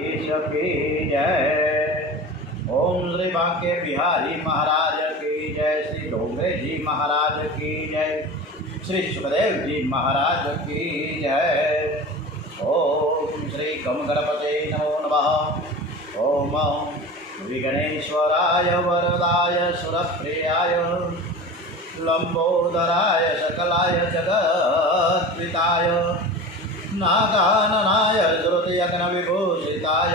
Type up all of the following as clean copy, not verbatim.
ईश की जय। ओम श्री बांके बिहारी महाराज की जय। श्री डोंगरे जी महाराज की जय। श्री सुखदेव जी महाराज की जय। ओम श्री गम गणपते नमो नमः। ओम विघ्नेश्वराय वरदाय सुरप्रियाय लंबोदराय सकलाय जगत्पिताय नागाननाय धृतयज्ञविभूषिताय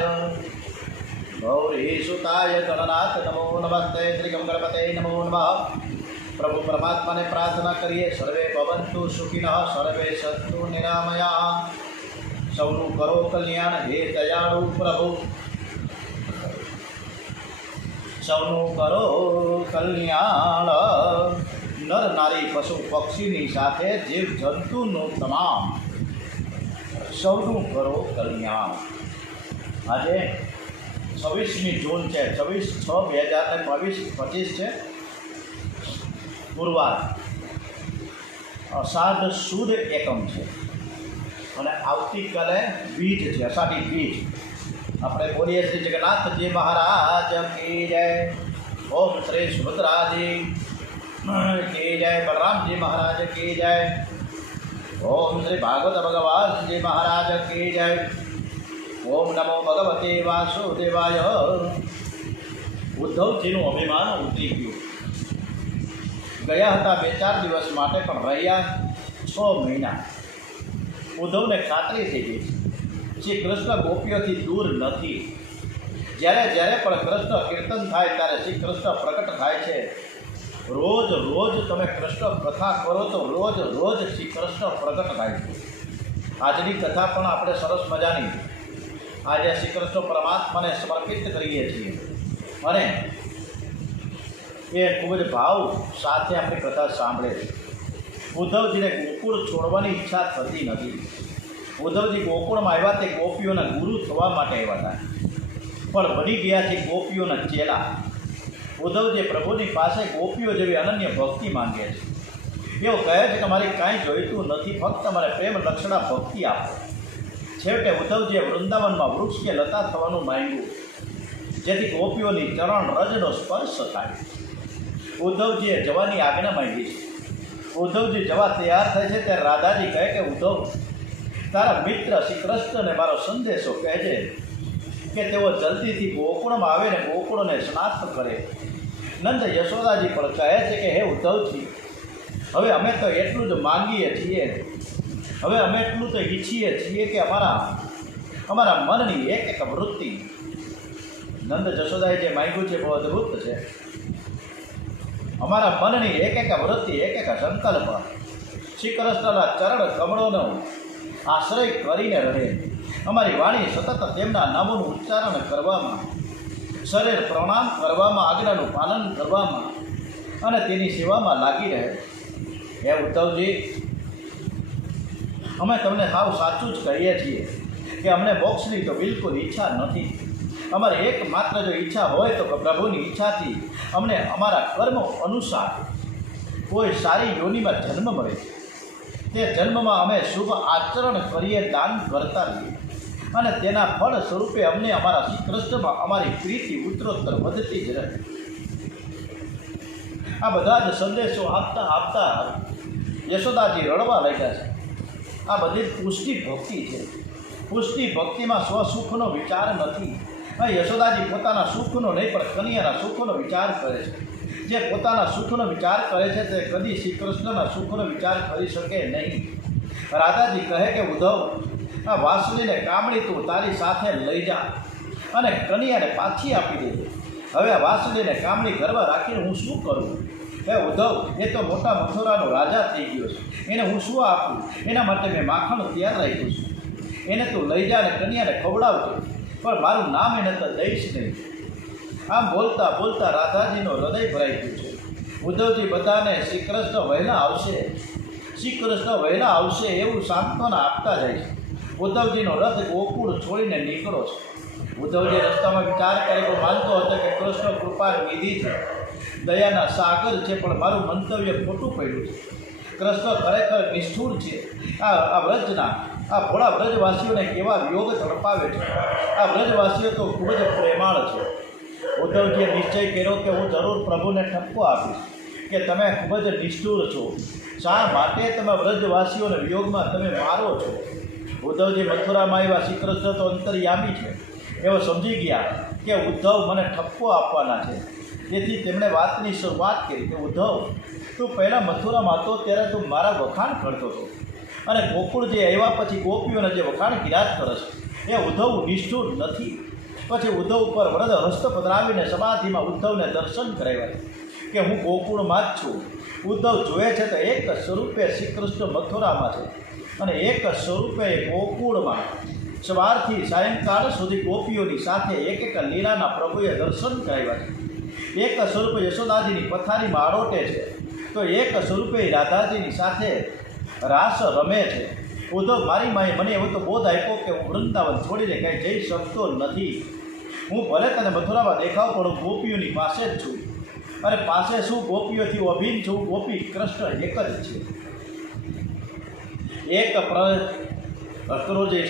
गौरीसुताय गणनाथ नमो नमस्ते। श्री गम गणपते नमो नमः। प्रभु परमात्मा ने प्रार्थना करिए, सर्वे भवन्तु सुखिनः, सर्वे सन्तु निरामयाः। सौनु करो कल्याण हे दयाळु प्रभु, सौनु करो कल्याण। नर नारी पशु पक्षीनी સાથે જીવ જંતુનું તમામ સૌનું કરો કલ્યાણ। આજે 26મી જૂન છે, 26/6/2025 છે, ગુરુવાર, અષાઢ સુદ એકમ છે અને આવતીકાલે બીજ છે, અષાઢી બીજ। આપણે બોલીએ શ્રી જગન્નાથજી મહારાજ કી જય। ઓમ શ્રી સુભદ્રાજી की जय। बलराम जी महाराज की जय। ओम श्री भागवत भगवान जी महाराज की जय। ओम नमो भगवते वासुदेवाय। उद्धवजीનું અભિમાન ઉતરી ગયું। ગયા હતા 2-4 દિવસ માટે, પણ રહ્યા 6 મહિના। ઉદ્ધવને ખાતરી થઈ ગઈ શ્રી કૃષ્ણ ગોપીઓથી દૂર નથી। જ્યારે જ્યારે પણ કૃષ્ણ કીર્તન થાય ત્યારે શ્રી કૃષ્ણ પ્રકટ થાય છે। રોજ રોજ તમે કૃષ્ણ કથા કરો તો રોજ રોજ શ્રી કૃષ્ણ પ્રગટ થાય છે। આજની કથા પણ આપણે સરસ મજાની આજે શ્રી કૃષ્ણ પરમાત્માને સમર્પિત કરીએ છીએ અને એ ખૂબ જ ભાવ સાથે આપણી કથા સાંભળે છે। ઉદ્ધવજીને ગોકુળ છોડવાની ઈચ્છા થતી નથી। ઉદ્ધવજી ગોકુળમાં આવ્યા તે ગોપીઓના ગુરુ થવા માટે આવ્યા હતા, પણ બની ગયા છે ગોપીઓના ચેલા। ઉદ્ધવજી પ્રભુની પાસે ગોપીઓ જેવી અનન્ય ભક્તિ માંગે છે। તેઓ કહે છે કે મારી કાંઈ જોઈતું નથી, ફક્ત મને પ્રેમ લક્ષણા ભક્તિ આપો। છેવટે ઉદ્ધવજીએ વૃંદાવનમાં વૃક્ષ કે લતા થવાનું માંગ્યું, જેથી ગોપીઓની ચરણ રજનો સ્પર્શ થાય। ઉદ્ધવજીએ જવાની આજ્ઞા માંગી છે। ઉદ્ધવજી જવા તૈયાર થાય છે ત્યારે રાધાજી કહે કે ઉદ્ધવ, તારા મિત્ર શ્રી કૃષ્ણને મારો સંદેશો કહેજે કે તેઓ જલ્દીથી ગોકુળમાં આવે ને ગોકુળને સ્નાત કરે। નંદ યશોદાજી પણ કહે છે કે હે ઉદ્ધવજી, હવે અમે તો એટલું જ માંગીએ છીએ, હવે અમે એટલું તો ઈચ્છીએ છીએ કે અમારા મનની એક એક વૃત્તિ, નંદ યશોદાએ જે માંગ્યું છે બહુ અદ્ભુત છે। અમારા મનની એક એક વૃત્તિ, એક એક સંકલ્પ શ્રી કૃષ્ણના ચરણ કમળોનો આશ્રય કરીને રહે। અમારી વાણી સતત તેમના નામોનું ઉચ્ચારણ કરવામાં, શરીર પ્રણામ કરવામાં, આજ્ઞાનું પાલન કરવામાં અને તેની સેવામાં લાગી રહે। હે ઉદ્ધવજી, અમે તમને સાવ સાચું જ કહીએ છીએ કે અમને મોક્ષની તો બિલકુલ ઈચ્છા નથી। અમારી એકમાત્ર જો ઈચ્છા હોય તો પ્રભુની ઈચ્છાથી અમને અમારા કર્મ અનુસાર કોઈ સારી યોનિમાં જન્મ મળે, તે જન્મમાં અમે શુભ આચરણ કરીએ, દાન કરતા રહીએ અને તેના ફળ સ્વરૂપે અમને અમારા શ્રી કૃષ્ણમાં અમારી પ્રીતિ ઉત્તરોત્તર વધતી જ રહે। આ બધા જ સંદેશો આપતા આપતા યશોદાજી રડવા લાગ્યા છે। આ બધી પુષ્ટિ ભક્તિ છે। પુષ્ટિ ભક્તિમાં સ્વસુખનો વિચાર નથી। યશોદાજી પોતાના સુખનો નહીં પણ કન્યાના સુખનો વિચાર કરે છે। જે પોતાના સુખનો વિચાર કરે છે તે કદી શ્રી કૃષ્ણના સુખનો વિચાર કરી શકે નહીં। રાધાજી કહે કે ઉદ્ધવ, આ વાસુલીને કામળી તું તારી સાથે લઈ જા અને કન્યાને પાછી આપી દેજે। હવે આ વાસુલીને કામળી ઘરમાં રાખીને હું શું કરું? હે ઉદ્ધવ, એ તો મોટા મથુરાનો રાજા થઈ ગયો છે, એને હું શું આપું? એના માટે મેં માખણ તૈયાર રાખ્યું છે, એને તું લઈ જા અને કન્યાને ખવડાવજો, પણ મારું નામ એને તો દઈશ નહીં। આમ બોલતા બોલતા રાધાજીનો હૃદય ભરાઈ ગયું છે। ઉદ્ધવજી બધાને શ્રી કૃષ્ણ વહેલા આવશે, શ્રી કૃષ્ણ વહેલા આવશે એવું સાંત્વના આપતા જાય છે। ઉદ્ધવજીનો રથ ગોકુળ છોડીને નીકળો છે। ઉદ્ધવજી રસ્તામાં વિચાર કર્યો, માનતો હતો કે કૃષ્ણ કૃપા નિધિ છે, દયાના સાગર છે, પણ મારું મંતવ્ય ખોટું પડ્યું છે। કૃષ્ણ ખરેખર નિષ્ઠુર છે। આ વ્રજના આ ભોળા વ્રજવાસીઓને કેવા વિયોગ તડપાવે છે. આ વ્રજવાસીઓ તો ખૂબ જ પ્રેમાળ છે. ઉદ્ધવજીએ નિશ્ચય કર્યો કે હું જરૂર પ્રભુને ઠપકો આપીશ કે તમે ખૂબ જ નિષ્ઠુર છો. શા માટે તમે વ્રજવાસીઓને વિયોગમાં તમે મારો છો? ઉદ્ધવજી મથુરામાં આવ્યા. શ્રી કૃષ્ણ તો અંતર્યામી છે એવો સમજી ગયા કે ઉદ્ધવ મને ઠપકો આપવાના છે. તેથી તેમણે વાતની શરૂઆત કરી કે ઉદ્ધવ, તું પહેલાં મથુરામાં હતો ત્યારે તું મારા વખાણ કરતો હતો, અને ગોકુળ જે આવ્યા પછી ગોપીઓને જે વખાણ ગિરાજ કરે છે એ ઉદ્ધવ નિષ્ઠુર નથી. પછી ઉદ્ધવ ઉપર વરદ હસ્ત પધરાવીને સમાધિમાં ઉદ્ધવને દર્શન કરાવ્યા કે હું ગોકુળમાં જ છું. ઉદ્ધવ જોયે છે તો એક સ્વરૂપે શ્રી કૃષ્ણ મથુરામાં છે અને એક સ્વરૂપે ગોકુળમાં સવારથી સાયંકાળ સુધી ગોપીઓની સાથે એક એક લીલાના પ્રભુએ દર્શન કરાવ્યા છે. એક સ્વરૂપે યશોદાજીની પથારીમાં આડોટે છે તો એક સ્વરૂપે રાધાજીની સાથે રાસ રમે છે. ઉદ્ધવ, મારી માએ મને એવો તો બોધ આપ્યો કે હું વૃંદાવન છોડીને કાંઈ જઈ શકતો નથી. હું ભલે તને મથુરામાં દેખાવ પણ હું ગોપીઓની પાસે જ છું, અને પાસે શું ગોપીઓથી અભિન્ન છું. ગોપી કૃષ્ણ એક જ છે. એક અક્રૂરજી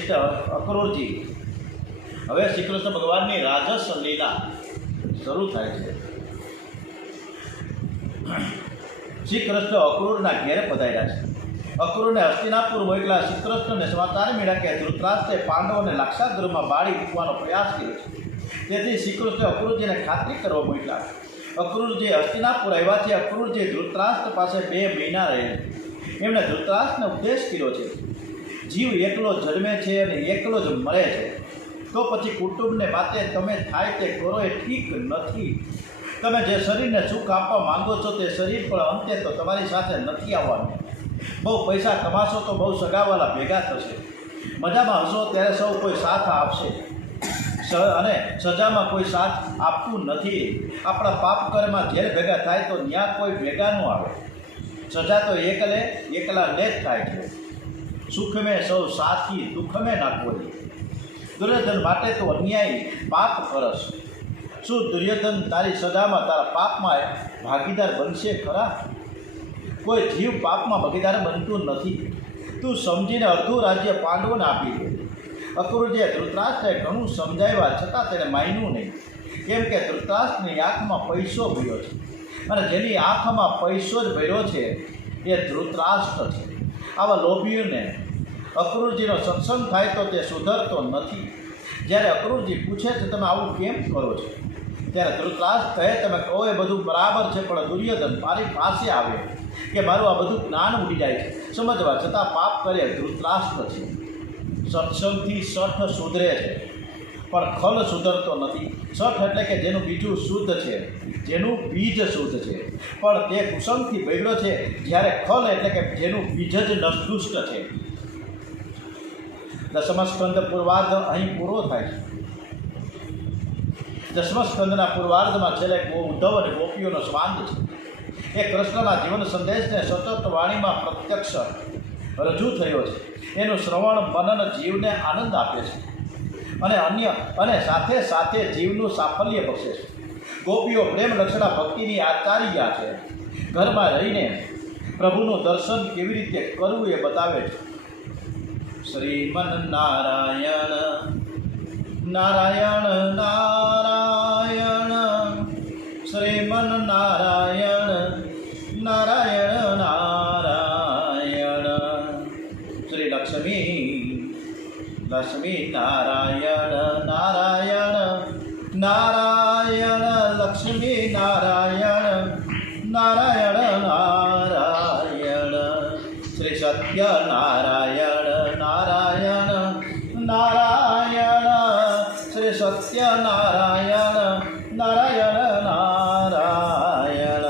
હવે શ્રી કૃષ્ણ ભગવાનની રાજસ લીલા શરૂ થાય છે. શ્રી કૃષ્ણ અક્રૂરના ઘેરે પધાર્યા છે. અક્રૂરને હસ્તિનાપુર મોકલા. શ્રી કૃષ્ણને સમાચાર મળ્યા કે ધૃતરાષ્ટ્રે પાંડવોને લાક્ષાગૃહમાં બાળી મૂકવાનો પ્રયાસ કર્યો છે. તેથી શ્રી કૃષ્ણે અક્રૂરજીને ખાતરી કરવા મોકલા. અક્રૂરજી હસ્તિનાપુર આવ્યા છે. અક્રૂરજી ધૃતરાષ્ટ્ર પાસે 2 મહિના રહે. એમણે ધૃતરાષ્ટ્રને ઉપદેશ કર્યો છે, જીવ એકલો જન્મે છે અને એકલો જ મરે છે. તો પછી કુટુંબને માટે તમે થાય તે કરો એ ઠીક નથી. તમે જે શરીરને સુખ આપવા માંગો છો તે શરીર પણ અંતે તો તમારી સાથે નથી આવવાનું. બહુ પૈસા કમાશો તો બહુ સગાવાલા ભેગા થશે. મજામાં હશો ત્યારે સૌ કોઈ સાથ આપશે અને સજામાં કોઈ સાથ આપતું નથી. આપણા પાપ કર્મમાં ઘેર ભેગા થાય તો ત્યાં કોઈ ભેગા ન આવે. સજા તો એકલા ને જ થાય છે. સુખ મેં સૌ સાથી, દુઃખ મેં ના કોઈ. દુર્યોધન માટે તો અન્યાયી પાપ કરસ. શું દુર્યોધન તારી સજામાં તારા પાપમાં ભાગીદાર બનશે ખરા? કોઈ જીવ પાપમાં ભાગીદાર બનતું નથી. તું સમજીને અડધું રાજ્ય પાંડવોને આપી દે. અક્રૂરજીએ ધૃતરાષ્ટ્રને ઘણું સમજાવ્યા છતાં તેને માન્યું નહીં. કેમ કે ધૃતરાષ્ટ્રની આંખમાં પૈસો ભર્યો છે, અને જેની આંખમાં પૈસો જ ભર્યો છે એ ધૃતરાષ્ટ્ર છે. આવા લોભીઓને અક્રૂરજીનો સત્સંગ થાય તો તે સુધરતો નથી. જ્યારે અક્રૂરજી પૂછે છે તમે આવું કેમ કરો છો, ત્યારે ધૃતરાષ્ટ્ર કહે તમે કહો એ બધું બરાબર છે, પણ દુર્યોધન મારી પાસે આવે કે મારું આ બધું જ્ઞાન ઉડી જાય છે, સમજવા છતાં પાપ કરે ધૃતરાષ્ટ્ર છે. સત્સંગથી સઠ સુધરે છે પણ ખલ સુધરતો નથી. સઠ એટલે કે જેનું બીજું શુદ્ધ છે, જેનું બીજ શુદ્ધ છે, પણ તે કુસંગથી બગડ્યો છે. જ્યારે ખલ એટલે કે જેનું બીજ જ નષ્ટુષ્ટ છે. દશમસ્કંદ પૂર્વાર્ધ અહીં પૂરો થાય છે. દશમસ્કંદના પૂર્વાર્ધમાં છેલ્લે ઉદ્ધવ અને ગોપીઓનો સ્વાંગ છે. એ કૃષ્ણના જીવન સંદેશને સચોટ વાણીમાં પ્રત્યક્ષ રજૂ થયો છે. એનું શ્રવણ મનન જીવને આનંદ આપે છે અને સાથે સાથે જીવનું સાફલ્ય બક્ષે છે. ગોપીઓ પ્રેમ લક્ષણા ભક્તિની આચાર્યા છે. ઘરમાં રહીને પ્રભુનું દર્શન કેવી રીતે કરવું એ બતાવે છે. શ્રીમન નારાયણ નારાયણ નારાયણ શ્રીમન નારાયણ નારાયણ નારાયણ શ્રી લક્ષ્મી નારાયણ નારાયણ નારાયણ લક્ષ્મી નારાયણ નારાયણ નારાયણ શ્રી સત્ય નારાયણ નારાયણ નારાયણ શ્રી સત્ય નારાયણ નારાયણ નારાયણ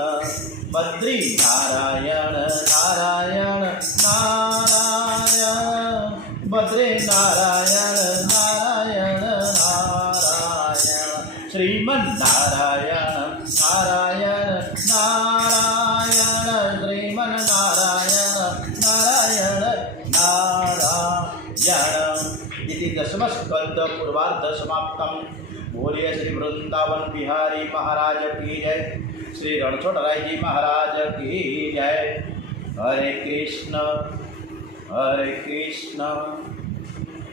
બદ્રી નારાયણ નારાયણ નારાયણ બદ્રી નારાયણ નારાયણ નારાયણ શ્રીમન નારાયણ નારાયણ નારાયણ શ્રીમન નારાયણ નારાયણ નારાયણ इति दशमस्कंद पूर्वार्ध समाप्तम। बोलिए श्री वृंदावन बिहारी महाराज की जय, श्री रणछोड़राय जी महाराज की जय। हरे कृष्ण हरे कृष्ण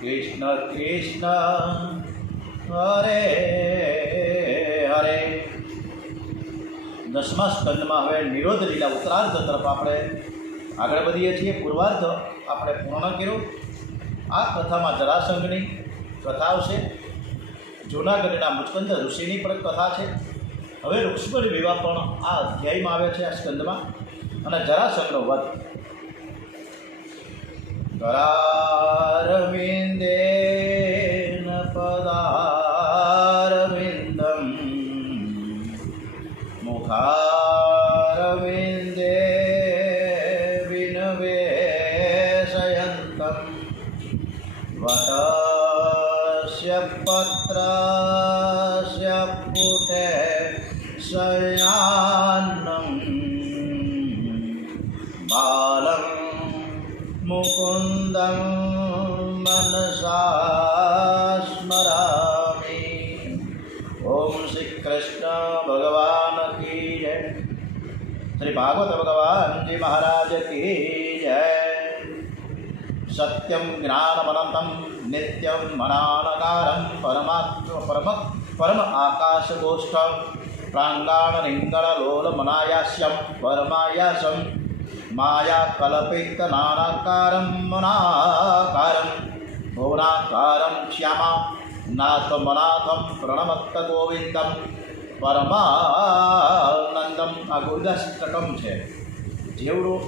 કૃષ્ણ કૃષ્ણ હરે હરે. 10મા સ્કંદમાં હવે નિરોધ લીલા ઉત્તરાર્ધ તરફ આપણે આગળ વધીએ છીએ. પૂર્વાર્ધ આપણે પૂર્ણ કર્યું. આ કથામાં જરાસંઘની કથા આવશે. જૂનાગઢના મુચકંદ ઋષિની પણ કથા છે. હવે રૂક્ષ્મણી વિવાહ પણ આ અધ્યાયમાં આવે છે, આ સ્કંદમાં. અને જરાસંઘનો વધ. કરારવિંદેન પદારવિંદમ મુખારવિંદે વિનવેશયંતમ વટસ્ય પત્રસ્ય પુટે શયાન્નમ બાલમ મુકુંદમ મનસા સ્મરામિ. ઓમ શ્રી કૃષ્ણ ભગવાન કી જય. શ્રી ભાગવત ભગવાનજી મહારાજ કી જય. સત્યમ જ્ઞાનમનંતમ નિત્યમ મનાનકારમ પરમ આકાશગોષ્ઠ પ્રાંગાણ નિંગળલોલ મનાયાસ્યમ પરમાયાસમ માયા કલ્પિત નાનાકારમ મનાકારમ ભુવનાકારમ શ્યામા નાથમનાથમ પ્રણમત્ત ગોવિંદમ પરમાનંદમ. આ ગોવિંદાષ્ટકમ છે. જેવું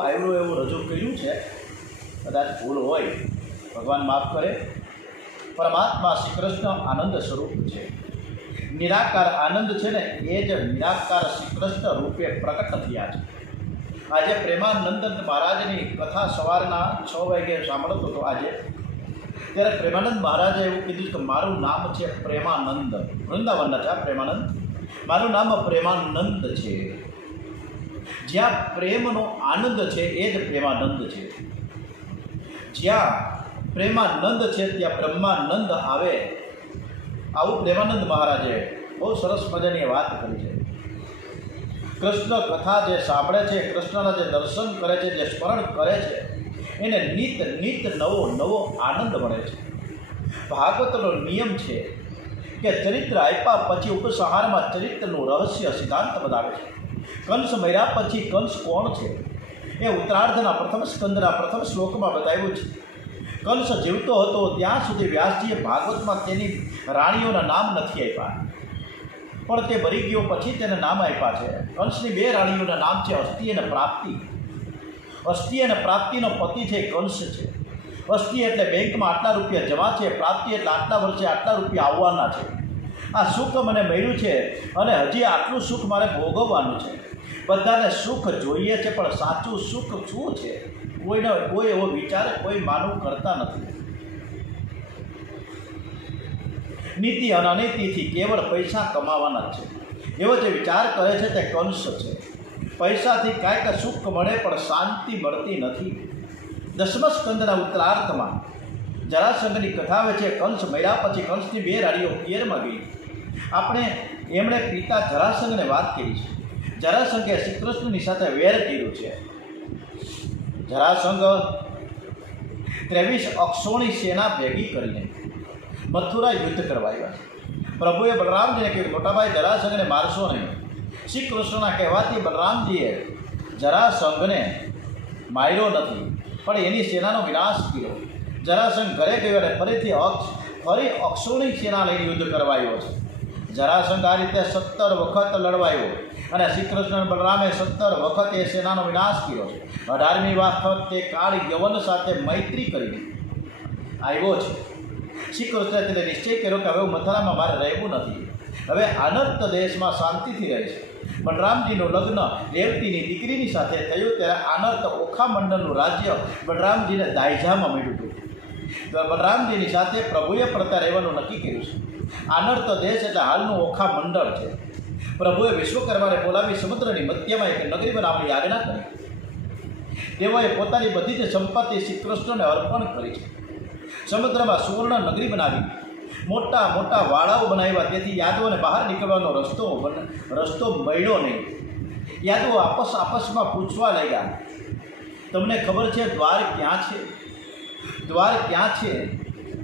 આવ્યું એવું રજૂ કર્યું છે. કદાચ ભૂલ હોય ભગવાન માફ કરે. પરમાત્મા શ્રી કૃષ્ણ આનંદ સ્વરૂપ છે. નિરાકાર આનંદ છે ને, એ જ નિરાકાર શ્રી કૃષ્ણ રૂપે પ્રકટ થયા છે. આજે પ્રેમાનંદ મહારાજની કથા સવારના 6 વાગે સાંભળતો હતો આજે. ત્યારે પ્રેમાનંદ મહારાજે એવું કીધું કે મારું નામ છે પ્રેમાનંદ. વૃંદાવનના છે પ્રેમાનંદ. મારું નામ પ્રેમાનંદ છે. જ્યાં પ્રેમનો આનંદ છે એ જ પ્રેમાનંદ છે. જ્યાં પ્રેમાનંદ છે ત્યાં બ્રહ્માનંદ આવે. આવું પ્રેમાનંદ મહારાજે બહુ સરસ મજાની વાત કરી છે. કૃષ્ણ કથા જે સાંભળે છે, કૃષ્ણના જે દર્શન કરે છે, જે સ્મરણ કરે છે, એને નિત નવો આનંદ મળે છે. ભાગવતનો નિયમ છે કે ચરિત્ર આપ્યા પછી ઉપસંહારમાં ચરિત્રનું રહસ્ય સિદ્ધાંત બતાવે છે. કંસ મર્યા પછી કંસ કોણ છે એ ઉત્તરાર્ધના પ્રથમ સ્કંદના પ્રથમ શ્લોકમાં બતાવ્યું છે. કંસ જીવતો હતો ત્યાં સુધી વ્યાસજીએ ભાગવતમાં તેની રાણીઓના નામ નથી આપ્યા, પણ તે મરી ગયો પછી તેને નામ આપ્યા છે. કંસની 2 રાણીઓના નામ છે અસ્થિ અને પ્રાપ્તિ. અસ્થિ અને પ્રાપ્તિનો પતિ છે કંસ છે. અસ્થિ એટલે બેંકમાં આટલા રૂપિયા જમા છે, પ્રાપ્તિ એટલે આટલા વર્ષે આટલા રૂપિયા આવવાના છે. આ સુખ મને મળ્યું છે અને હજી આટલું સુખ મારે ભોગવવાનું છે. બધાને સુખ જોઈએ છે, પણ સાચું સુખ શું છે કોઈ એવો વિચાર કોઈ માનવ કરતા નથી. નીતિ અને અનીતિથી કેવળ પૈસા કમાવાના છે એવો જે વિચાર કરે છે તે કંસ છે. પૈસાથી કાંઈક સુખ મળે પણ શાંતિ મળતી નથી. 10મા સ્કંદના ઉત્તરાર્ધમાં જરાસંઘની કથા આવે છે. કંસ મર્યા પછી કંસની 2 રાણીઓ પિયરમાં ગઈ. એમણે પિતા જરાસંઘને વાત કરી છે. જરાસંઘે શ્રી કૃષ્ણની સાથે વેર કર્યું છે. જરાસંઘ 23 અક્ષોણી સેના ભેગી કરીને મથુરા યુદ્ધ કરવા આવ્યા. પ્રભુએ બલરામજીને કહ્યું મોટાભાઈ જરાસંઘને મારશો નહીં. શ્રી કૃષ્ણના કહેવાથી બલરામજીએ જરાસંઘને માર્યો નથી, પણ એની સેનાનો વિનાશ કર્યો. જરાસંઘ ઘરે ગયો અને ફરી અક્ષોણી સેના લઈને યુદ્ધ કરવા આવ્યો છે. જરાસંઘ આ રીતે 17 વખત લડવાયો અને શ્રી કૃષ્ણ બલરામે 17 વખત એ સેનાનો વિનાશ કર્યો છે. 18મી વખત તે કાળ યવન સાથે મૈત્રી કરીને આવ્યો છે. શ્રી કૃષ્ણે તેને નિશ્ચય કર્યો કે હવે મથુરામાં મારે રહેવું નથી, હવે અનર્ત દેશમાં શાંતિથી રહે છે. બલરામજીનું લગ્ન રેવતીની દીકરીની સાથે થયું ત્યારે અનર્ત ઓખામંડળનું રાજ્ય બલરામજીને દાયજામાં મળ્યું હતું. બલરામજીની સાથે પ્રભુએ પડતા રહેવાનું નક્કી કર્યું છે. અનર્ત દેશ એટલે હાલનું ઓખામંડળ છે. પ્રભુએ વિશ્વકર્માને બોલાવી સમુદ્રની મધ્યમાં એક નગરી બનાવવાની આજ્ઞા કરી. તેઓએ પોતાની બધી જ સંપત્તિ શ્રી કૃષ્ણને અર્પણ કરી છે. સમુદ્રમાં સુવર્ણ નગરી બનાવી, મોટા મોટા વાડાઓ બનાવ્યા. તેથી યાદવોને બહાર નીકળવાનો રસ્તો મળ્યો નહીં. યાદવો આપસમાં પૂછવા લાગ્યા તમને ખબર છે દ્વાર ક્યાં છે? દ્વાર ક્યાં છે?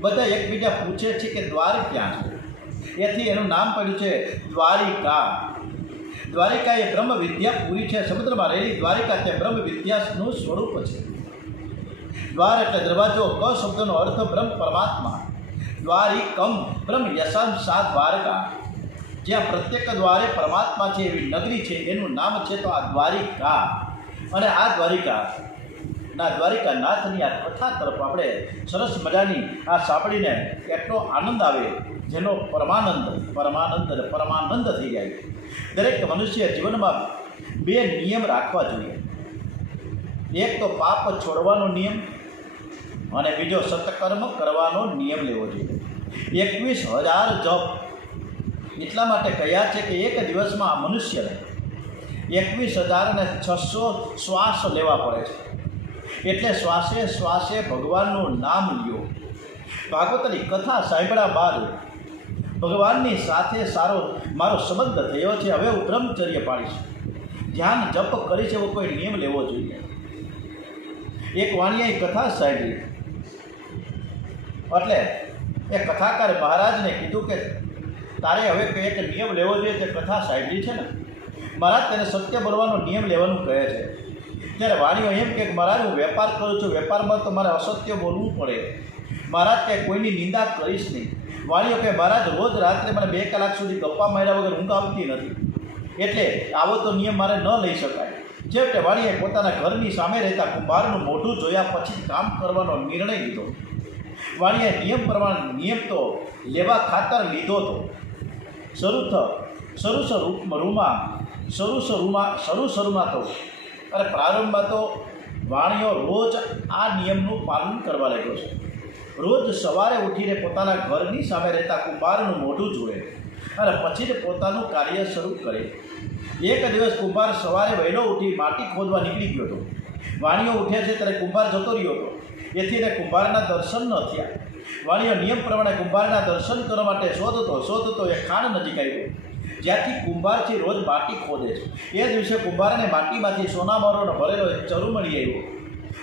બધા એકબીજા પૂછે છે કે દ્વાર ક્યાં છે, એથી એનું નામ પડ્યું છે દ્વારિકા. દ્વારિકા એ બ્રહ્મ વિદ્યા પૂરી છે. સમુદ્રમાં રહેલી દ્વારિકા તે બ્રહ્મ વિદ્યાનું સ્વરૂપ છે. દ્વાર એટલે દરવાજો, ક શબ્દનો અર્થ બ્રહ્મ પરમાત્મા. દ્વારિકમ બ્રહ્મ યશામ સા દ્વારકા, જ્યાં પ્રત્યેક દ્વારે પરમાત્મા છે એવી નગરી છે, એનું નામ છે તો આ દ્વારિકા. અને આ દ્વારિકાનાથની આ કથા તરફ આપણે સરસ મજાની આ સાંભળીને એટલો આનંદ આવે, જેનો પરમાનંદ થઈ જાય. દરેક મનુષ્ય જીવનમાં બે નિયમ રાખવા જોઈએ. એક તો પાપ છોડવાનો નિયમ અને બીજો સત્કર્મ કરવાનો નિયમ લેવો જોઈએ. 21,000 જપ એટલા માટે કહ્યા છે કે એક દિવસમાં આ મનુષ્યને 21,600 શ્વાસ લેવા પડે છે. એટલે શ્વાસે શ્વાસે ભગવાનનું નામ લ્યો. ભાગવતની કથા સાંભળ્યા બાદ ભગવાનની સાથે મારો સંબંધ થયો છે, હવે હું બ્રહ્મચર્ય પાડીશ, ધ્યાન જપ કરીશ, એવો કોઈ નિયમ લેવો જોઈએ. એક વાણીએ કથા સાંભળી એટલે એ કથાકાર મહારાજને કીધું કે તારે હવે એક નિયમ લેવો જોઈએ. તે કથા સાંભળી છે ને મહારાજ, તેને સત્ય બોલવાનો નિયમ લેવાનું કહે છે. ત્યારે વાણીઓ એમ કે મહારાજ, હું વેપાર કરું છું, વેપારમાં તો મારે અસત્ય બોલવું પડે. મહારાજ કે કોઈની નિંદા કરીશ નહીં. વાણીઓ કે મહારાજ, રોજ રાત્રે મને 2 કલાક સુધી ગપ્પા માર્યા વગર ઊંઘ આવતી નથી, એટલે આવો તો નિયમ મારે ન લઈ શકાય. છેવટે વાણીએ પોતાના ઘરની સામે રહેતા કુંભારનું મોઢું જોયા પછી કામ કરવાનો નિર્ણય લીધો. વાણીએ નિયમ પ્રમાણે નિયમ તો લેવા ખાતર લીધો હતો. શરૂમાં તો અને પ્રારંભમાં તો વાણીઓ રોજ આ નિયમનું પાલન કરવા લાગ્યો છે. રોજ સવારે ઉઠીને પોતાના ઘરની સામે રહેતા કુંભારનું મોઢું જુએ અને પછી જ પોતાનું કાર્ય શરૂ કરે. એક દિવસ કુંભાર સવારે વહેલો ઉઠી માટી ખોદવા નીકળી ગયો હતો. વાણીઓ ઉઠ્યા છે ત્યારે કુંભાર જતો રહ્યો હતો. એથી એને કુંભારના દર્શન ન થયા. વાણીઓ નિયમ પ્રમાણે કુંભારના દર્શન કરવા માટે શોધતો એ ખાણ નજીક આવ્યો, જ્યાંથી કુંભારથી રોજ માટી ખોદે છે. એ દિવસે કુંભારને માટીમાંથી સોનામરોનો ભરેલો એક ચરુ મળી આવ્યો.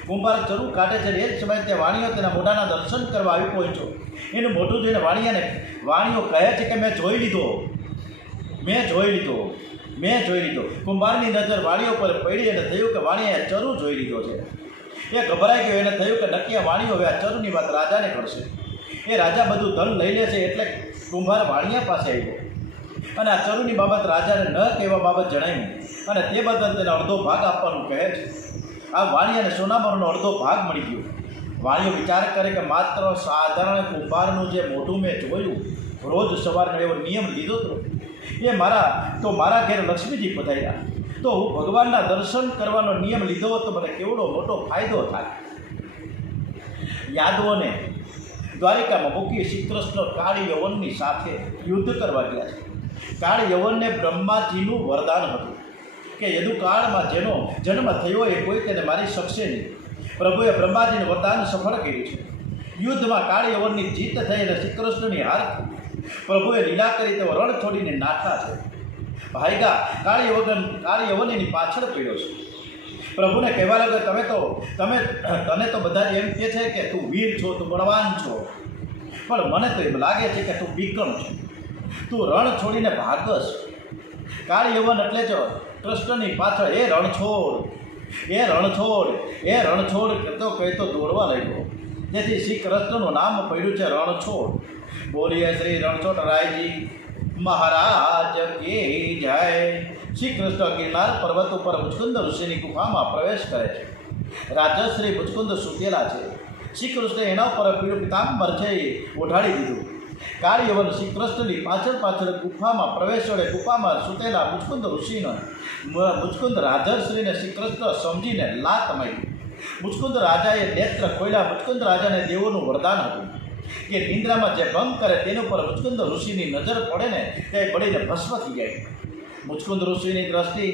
કુંભાર ચરુ કાઢે છે. એ જ સમયે તે વાણીઓ તેના મોઢાના દર્શન કરવા આવી પહોંચ્યો. એનું મોઢું જોઈને વાણીઓ કહે છે કે મેં જોઈ લીધો. કુંભારની નજર વાણીઓ પર પડી અને થયું કે વાણીએ ચરુ જોઈ લીધો છે. એ ગભરાઈ ગયો. એને થયું કે નક્કી વાણીઓ હવે આ ચરુની વાત રાજાને કરશે. એ રાજા બધું ધન લઈ લે છે. એટલે કુંભાર વાણિયા પાસે આવ્યો અને આ ચરુની બાબત રાજાને ન કહેવા બાબત જણાવ્યું અને તે બદલ તેને અડધો ભાગ આપવાનું કહે છે. આ વાણિયાને સોનામરનો અડધો ભાગ મળી ગયો. વાણીઓ વિચાર કરે કે માત્ર સાધારણ કુંભારનું જે મોઢું મેં જોયું, રોજ સવારનો એવો નિયમ લીધો હતો, એ મારા ઘેર લક્ષ્મીજી પધાર્યા તો હું ભગવાનના દર્શન કરવાનો નિયમ લીધો હોત તો મને કેવડો મોટો ફાયદો થાય. યાદવોને દ્વારિકામાં મૂકી શ્રી કૃષ્ણ કાળ યવનની સાથે યુદ્ધ કરવા ગયા છે. કાળ યવનને બ્રહ્માજીનું વરદાન હતું કે યદુકાળમાં જેનો જન્મ થયો એ કોઈ તેને મારી શકશે નહીં. પ્રભુએ બ્રહ્માજીનું વરદાન સફળ કર્યું છે. યુદ્ધમાં કાળ યવનની જીત થઈ અને શ્રી કૃષ્ણની હાર થઈ. પ્રભુએ લીલા કરી તેઓ રણ છોડીને નાઠા છે. ભાઈગા કાળ યવનની પાછળ પડ્યો છે. પ્રભુને કહેવા લાગ્યો, તને તો બધા એમ કહે છે કે તું વીર છો, તું બળવાન છો, પણ મને તો એમ લાગે છે કે તું વિક્રમ છે. તું રણ છોડીને ભાગસ. કાળ યવન એટલે જ કૃષ્ણની પાછળ એ રણછોડ કહેતો દોડવા લાગ્યો. જેથી શ્રી કૃષ્ણનું નામ પડ્યું છે રણછોડ. બોલીએ શ્રી રણછોડ રાયજી મહારાજ કી જય. શ્રી કૃષ્ણ ગિરનાર પર્વત ઉપર મુચકુંદ ઋષિની ગુફામાં પ્રવેશ કરે છે. રાજશ્રી મુચકુંદ સૂતેલા છે. શ્રી કૃષ્ણે એના ઉપર પીળું પિતાંબર છે ઓઢાડી દીધું. કાળ યવન શ્રી કૃષ્ણની પાછળ ગુફામાં પ્રવેશ વડે ગુફામાં સૂતેલા મુચકુંદ ઋષિનો મુચકુંદ રાજશ્રીને શ્રી કૃષ્ણ સમજીને લાત મારી. મુચકુંદ રાજાએ નેત્ર ખોલ્યા. મુચકુંદ રાજાને દેવોનું વરદાન હતું કે નિંદ્રામાં જે ભંગ કરે તેની ઉપર મુચકુંદ ઋષિની નજર પડે ને તે બળીને ભસ્મ થઈ જાય. મુચકુંદ ઋષિની દ્રષ્ટિ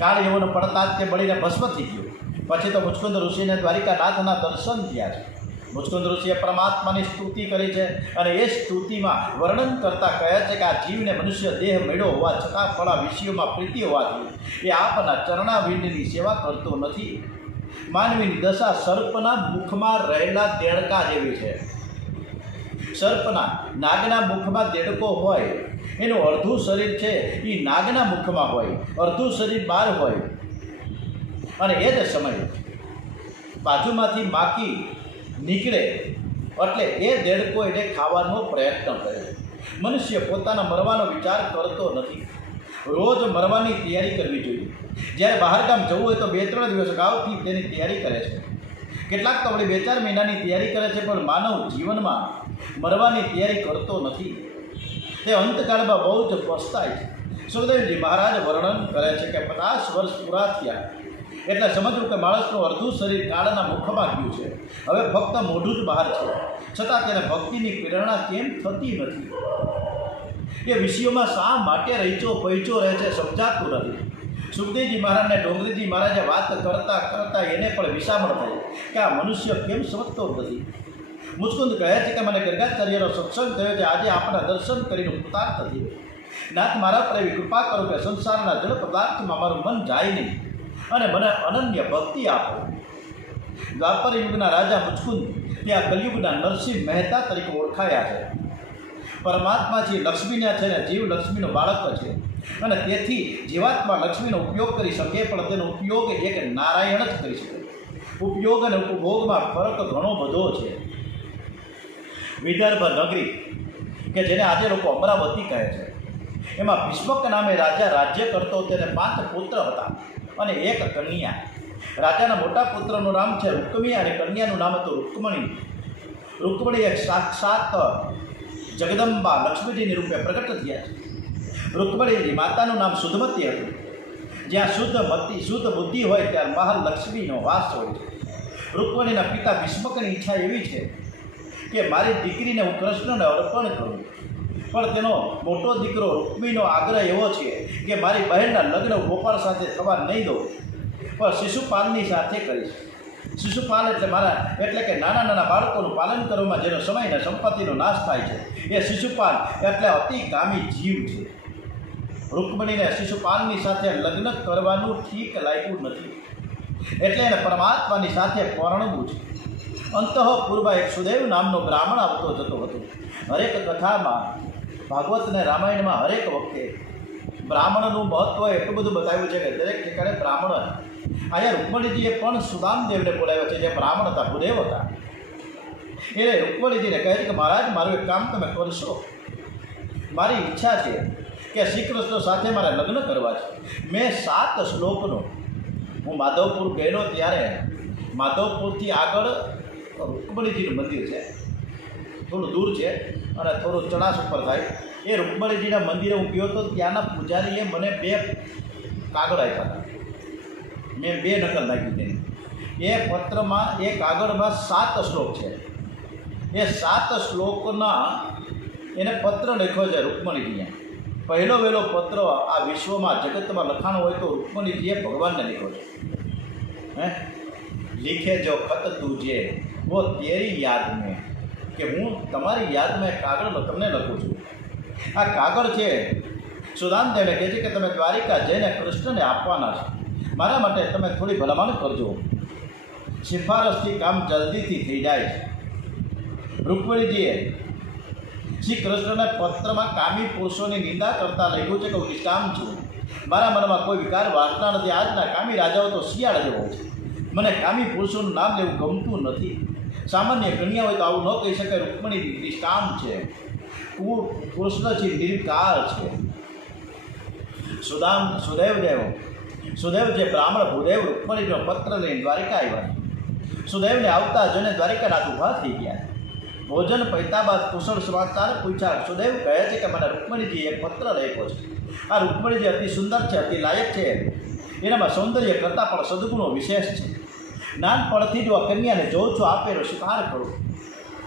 કાળ યવન પડતા જ તે બળીને ભસ્મ થઈ ગયો. પછી તો મુચકુંદ ઋષિને દ્વારિકાનાથના દર્શન થયા છે. મુચકુંદ ઋષિએ પરમાત્માની સ્તુતિ કરી છે અને એ સ્તુતિમાં વર્ણન કરતાં કહે છે કે આ જીવને મનુષ્ય દેહ મળ્યો હોવા છતાં ફળા વિષયોમાં પ્રીતિ હોવાથી એ આપના ચરણાવિંદની સેવા કરતો નથી. માનવીની દશા સર્પના મુખમાં રહેલા દેડકા જેવી છે. સર્પના નાગના મુખમાં દેડકો હોય, એનું અડધું શરીર છે એ નાગના મુખમાં હોય, અડધું શરીર બહાર હોય, અને એ જ સમયે બાજુમાંથી માખી નીકળે એટલે એ દેડકો એને ખાવાનો પ્રયત્ન કરે. મનુષ્ય પોતાના મરવાનો વિચાર કરતો નથી. રોજ મરવાની તૈયારી કરવી જોઈએ. જ્યારે બહારગામ જવું હોય તો 2-3 દિવસ અગાઉથી તેની તૈયારી કરે છે. કેટલાક તો વળી 2-4 મહિનાની તૈયારી કરે છે, પણ માનવ જીવનમાં મરવાની તૈયારી કરતો નથી. તે અંતકાળમાં બહુ જ પસ્તાય છે. સુખદેવજી મહારાજ વર્ણન કરે છે કે 50 વર્ષ પૂરા થયા એટલે સમજવું કે માણસનું અડધું શરીર કાળના મુખમાં ગયું છે. હવે ફક્ત મોઢું જ બહાર છે, છતાં તેને ભક્તિની પ્રેરણા કેમ થતી નથી? એ વિષયોમાં શા માટે રહીચો પૈચો રહે છે સમજાતું નથી. સુખદેવજી મહારાજને ડોંગરીજી મહારાજે વાત કરતાં કરતાં એને પણ વિસામણ થઈ કે આ મનુષ્ય કેમ સમજતો નથી. મુચકુંદ કહે છે કે મને ગર્ગાચાર્યનો સત્સંગ થયો છે, આજે આપણા દર્શન કરીને કૃતાર્થ નથી. નાથ મારા પર એવી કૃપા કરો કે સંસારના જળ પદાર્થમાં મારું મન જાય નહીં અને મને અનન્ય ભક્તિ આપો. દ્વાપર યુગના રાજા મુચકુંદ ત્યાં કલયુગના નરસિંહ મહેતા તરીકે ઓળખાયા છે. પરમાત્મા જે લક્ષ્મીના છે ને જીવ લક્ષ્મીનો બાળક છે, અને તેથી જીવાત્મા લક્ષ્મીનો ઉપયોગ કરી શકે, પણ તેનો ઉપયોગ એક નારાયણ જ કરી શકે. ઉપયોગ અને ઉપભોગમાં ફરક ઘણો બધો છે. વિદર્ભ નગરી કે જેને આજે લોકો અમરાવતી કહે છે, એમાં ભીષ્મક નામે રાજા રાજ્ય કરતો. તેને 5 પુત્ર હતા અને 1 કન્યા. રાજાના મોટા પુત્રનું નામ છે રૂકમી અને કન્યાનું નામ હતું રૂકમણી. રૂકમણી એક સાક્ષાત જગદંબા લક્ષ્મીજીની રૂપે પ્રગટ થયા છે. રૂકમણીની માતાનું નામ શુદ્ધમતી હતું. જ્યાં શુદ્ધ બુદ્ધિ હોય ત્યાં મહાલક્ષ્મીનો વાસ હોય છે. રૂકમણીના પિતા ભીષ્મકની ઈચ્છા એવી છે કે મારી દીકરીને હું કૃષ્ણને અર્પણ કરું, પણ તેનો મોટો દીકરો રૂકમીનો આગ્રહ એવો છે કે મારી બહેનના લગ્ન ગોપાળ સાથે થવા નહીં દો, પણ શિશુપાલની સાથે કરીશ. શિશુપાલ એટલે કે નાના નાના બાળકોનું પાલન કરવામાં જેનો સમય અને સંપત્તિનો નાશ થાય છે, એ શિશુપાલ એટલે અતિકામી જીવ છે. રૂકમણીને શિશુપાલની સાથે લગ્ન કરવાનું ઠીક લાગ્યું નથી, એટલે એને પરમાત્માની સાથે પરણવું છે. અંતઃપૂર્વ એક સુદેવ નામનો બ્રાહ્મણ આવતો જતો હતો. હરેક કથામાં, ભાગવત અને રામાયણમાં હરેક વખતે બ્રાહ્મણનું મહત્ત્વ એટલું બધું બતાવ્યું છે કે દરેક ઠેકાણે બ્રાહ્મણ. અહીંયા રૂકમણીજીએ પણ સુદામદેવને બોલાવ્યો છે, જે બ્રાહ્મણ હતા, ભૂદેવ હતા. એટલે રૂકમણીજીને કહે છે કે મહારાજ, મારું એક કામ તમે કરશો. મારી ઈચ્છા છે કે શ્રી કૃષ્ણ સાથે મારે લગ્ન કરવા છે. મેં 7 શ્લોકનો, હું માધવપુર ગયેલો ત્યારે માધવપુરથી આગળ રૂકમણીજીનું મંદિર છે, થોડું દૂર છે અને થોડું ચડાસ ઉપર થાય. એ રૂકમણીજીના મંદિરે હું ગયો તો ત્યાંના પૂજારીએ મને 2 કાગળ આપ્યા હતા. મેં 2 નકલ નાખી તેની. એ પત્રમાં, એ કાગળમાં 7 શ્લોક છે. એ 7 શ્લોકના એને પત્ર લખ્યો છે રૂકમણીજીએ. પહેલો વહેલો પત્ર આ વિશ્વમાં જગતમાં લખાણો હોય તો રૂકમણીજીએ ભગવાનને લખ્યો છે. લીખે જો ખત તુજે વો તેરી યાદ મેં, કે હું તમારી યાદમાં કાગળ તમને લખું છું. આ કાગળ છે સુદામદેવને કહે છે કે તમે દ્વારિકા જઈને કૃષ્ણને આપવાના છે. મારા માટે તમે થોડી ભલામણ કરજો, સિફારસથી કામ જલ્દીથી થઈ જાય છે. રૂકમણીજીએ શ્રી કૃષ્ણને પત્રમાં કામી પુરુષોની નિંદા કરતાં લખ્યું છે કે હું નિષ્કામ છું, મારા મનમાં કોઈ વિકાર વાસના નથી. આજના કામી રાજાઓ તો શિયાળ જેવો છે. મને કામી પુરુષોનું નામ લેવું ગમતું નથી. સામાન્ય કન્યા હોય તો આવું ન કહી શકાય. રૂકમણી નિષ્કામ છે, કૃષ્ણજી નિર્વિકાર છે. સુદેવ જે બ્રાહ્મણ ભૂદેવ રૂકમણીનો પત્ર લઈને દ્વારિકા આવ્યા. સુદેવને આવતા જોઈને દ્વારિકાનાથ ઊભા થઈ ગયા. ભોજન પૈતા બાદ કુશળ સમાચાર પૂછ્યા. સુદેવ કહે છે કે મને રૂકમણીજી એક પત્ર લખ્યો છે. આ રૂકમણીજી અતિ સુંદર છે, અતિ લાયક છે. એનામાં સૌંદર્ય કરતાં પણ સદગુણો વિશેષ છે. નાનપણથી જ આ કન્યાને જોઉં છું, આપેલો સ્વીકાર કરું.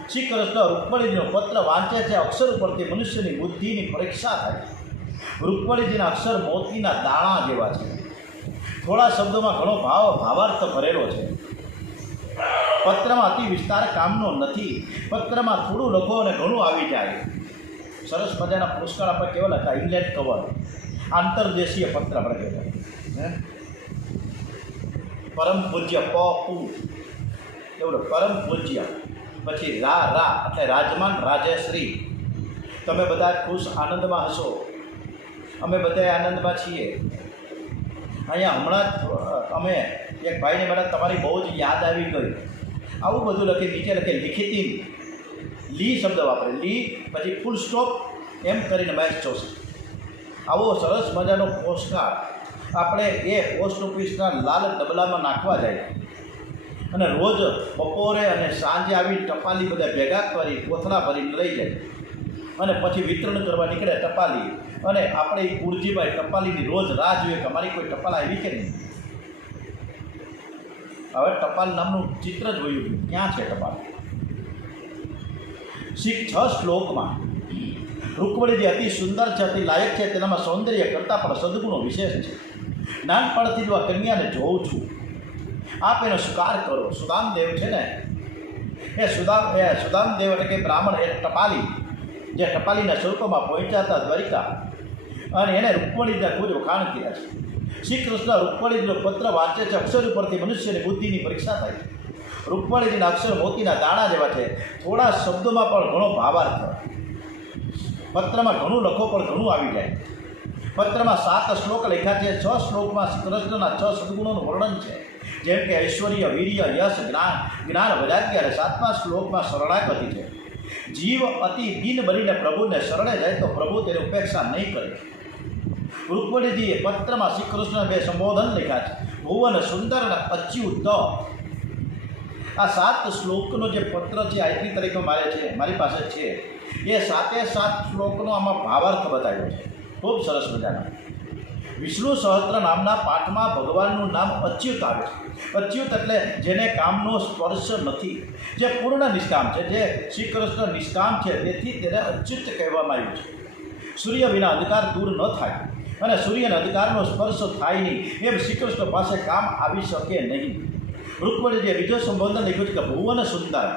શ્રી કૃષ્ણ રૂકમણીજીનો પત્ર વાંચે છે. અક્ષર ઉપરથી મનુષ્યની બુદ્ધિની પરીક્ષા થાય. રૂકમણીજીના અક્ષર મોતીના દાણા જેવા છે. થોડા શબ્દોમાં ઘણો ભાવાર્થ ભરેલો છે. પત્રમાં અતિ વિસ્તાર કામનો નથી. પત્રમાં થોડું લખો અને ઘણું આવી જાય. સરસ મજાના પુરસ્કાર આપણે કેવા લખા, ઇંગ્લેન્ડ કવર, આંતરદેશીય પત્ર આપણે કહેવાય. પરમ પૂજ્ય પ ઉ એવડો પરમ પૂજ્ય, પછી રા રા એટલે રાજમાન રાજેશ્રી. તમે બધા ખુશ આનંદમાં હશો, અમે બધા આનંદમાં છીએ. અહીંયા હમણાં જ અમે એક ભાઈને મને તમારી બહુ જ યાદ આવી ગઈ, આવું બધું લખી નીચે લખે લિખિતી લી શબ્દ વાપરે, લી પછી ફૂલ સ્ટોપ એમ કરીને મેચ જોશે. આવો સરસ મજાનો પોસ્ટકાર્ડ આપણે એ પોસ્ટ ઓફિસના લાલ ડબલામાં નાખવા જાય અને રોજ બપોરે અને સાંજે આવી ટપાલી બધા ભેગા કરી કોથળા ભરીને લઈ જાય અને પછી વિતરણ કરવા નીકળે ટપાલી. અને આપણે એ કુરજીભાઈ ટપાલીની રોજ રાહ જોઈએ કે અમારી કોઈ ટપાલ આવી કે નહીં. હવે ટપાલ નામનું ચિત્ર જોયું, ક્યાં છે ટપાલ? શીખ 6 શ્લોકમાં રૂકમણીજી અતિ સુંદર છે, અતિ લાયક છે, તેનામાં સૌંદર્ય કરતાં પણ સદગુણો વિશેષ છે. નાનપણથી જો આ કન્યાને જોઉં છું, આપ એનો સ્વીકાર કરો. સુદામદેવ છે ને, એ સુદામદેવ એટલે કે બ્રાહ્મણ, એ ટપાલી, જે ટપાલીના સ્વરૂપમાં પહોંચ્યા હતા દ્વારિકા, અને એને રૂકમણીજીના ખૂબ વખાણ કર્યા છે. શ્રી કૃષ્ણ રૂકમણીજીનો પત્ર વાંચે છે, અક્ષર ઉપરથી મનુષ્યની બુદ્ધિની પરીક્ષા થાય છે. રૂકમણીજીના અક્ષર મોતીના દાણા જેવા છે, થોડા શબ્દોમાં પણ ઘણો ભાવાર્થ. પત્રમાં ઘણું લખો પણ ઘણું આવી જાય. પત્રમાં 7 શ્લોક લખ્યા છે. 6 શ્લોકમાં શ્રી કૃષ્ણના 6 સદગુણોનું વર્ણન છે, જેમ કે ઐશ્વર્ય, વીર્ય, યશ, જ્ઞાન, વૈરાગ્ય. અને 7મા શ્લોકમાં શરણાગતિ છે. જીવ અતિ દીન બનીને પ્રભુને શરણે જાય તો પ્રભુ તેની ઉપેક્ષા નહીં કરે. રૂકમણીજીએ પત્રમાં શ્રી કૃષ્ણ 2 સંબોધન લખ્યા છે, ભુવન સુંદર અને અચ્યુત. આ 7 શ્લોકનો જે પત્ર છે આઈપી તરીકે મારી પાસે છે, એ 7 શ્લોકનો આમાં ભાવાર્થ બતાવ્યો છે, ખૂબ સરસ મજાનો. વિષ્ણુ સહસ્ત્ર નામના પાઠમાં ભગવાનનું નામ અચ્યુત આવે છે. અચ્યુત એટલે જેને કામનો સ્પર્શ નથી, જે પૂર્ણ નિષ્કામ છે, જે શ્રી કૃષ્ણ નિષ્કામ છે, તેથી તેને અચ્યુત કહેવામાં આવ્યું છે. સૂર્ય વિના અંધકાર દૂર ન થાય અને સૂર્યના અંધકારનો સ્પર્શ થાય નહીં, એમ શ્રી કૃષ્ણ પાસે કામ આવી શકે નહીં. રૂકમણીજીએ બીજો સંબોધન લખ્યું છે કે ભુવન સુંદર.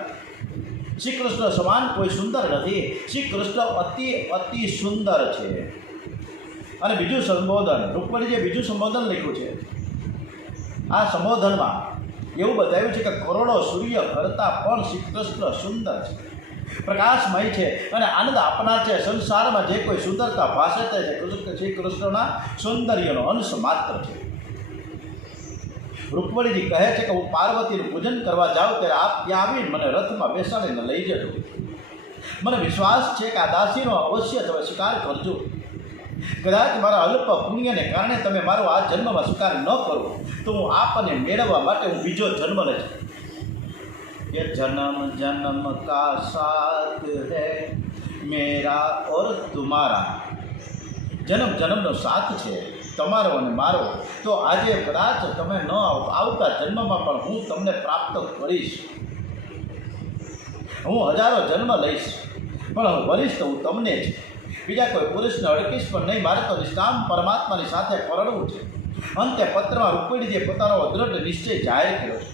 શ્રી કૃષ્ણ સમાન કોઈ સુંદર નથી, શ્રી કૃષ્ણ અતિ સુંદર છે. અને બીજું સંબોધન, રૂકમણીજીએ બીજું સંબોધન લખ્યું છે. આ સંબોધનમાં એવું બતાવ્યું છે કે કરોડો સૂર્ય કરતાં પણ શ્રી કૃષ્ણ સુંદર છે, પ્રકાશમય છે અને આનંદ આપનાર છે. સંસારમાં જે કોઈ સુંદરતા ભાસે તે છે શ્રી કૃષ્ણના સૌંદર્યનો અંશ માત્ર છે. રૂકમણીજી કહે છે કે હું પાર્વતીનું પૂજન કરવા જાઉં ત્યારે આપ ત્યાં આવીને મને રથમાં બેસાડીને લઈ જજો. મને વિશ્વાસ છે કે આ દાસીનો અવશ્ય તમે સ્વીકાર કરજો. કદાચ મારા અલ્પ પુણ્યને કારણે તમે મારો આ જન્મમાં સ્વીકાર ન કરો તો હું આપને મેળવવા માટે હું બીજો જન્મ લઈશ. ये जन्म जन्म का साथ है मेरा और तुम्हारा. जन्म जन्मનો સાથ છે તમારો અને મારો. તો આજે કદાચ તમે ન આવતા જન્મમાં પણ હું તમને પ્રાપ્ત કરીશ. હું હજારો જન્મ લઈશ પણ હું વરિષ્ઠ હું તમને જ, બીજા કોઈ પુરુષને અડકીશ પણ નહીં. મારે તો નિષ્કામ પરમાત્માની સાથે પરણવું છે. અંતે પત્રમાં રૂકમણીજીએ પોતાનો દ્રઢ નિશ્ચય જાહેર કર્યો છે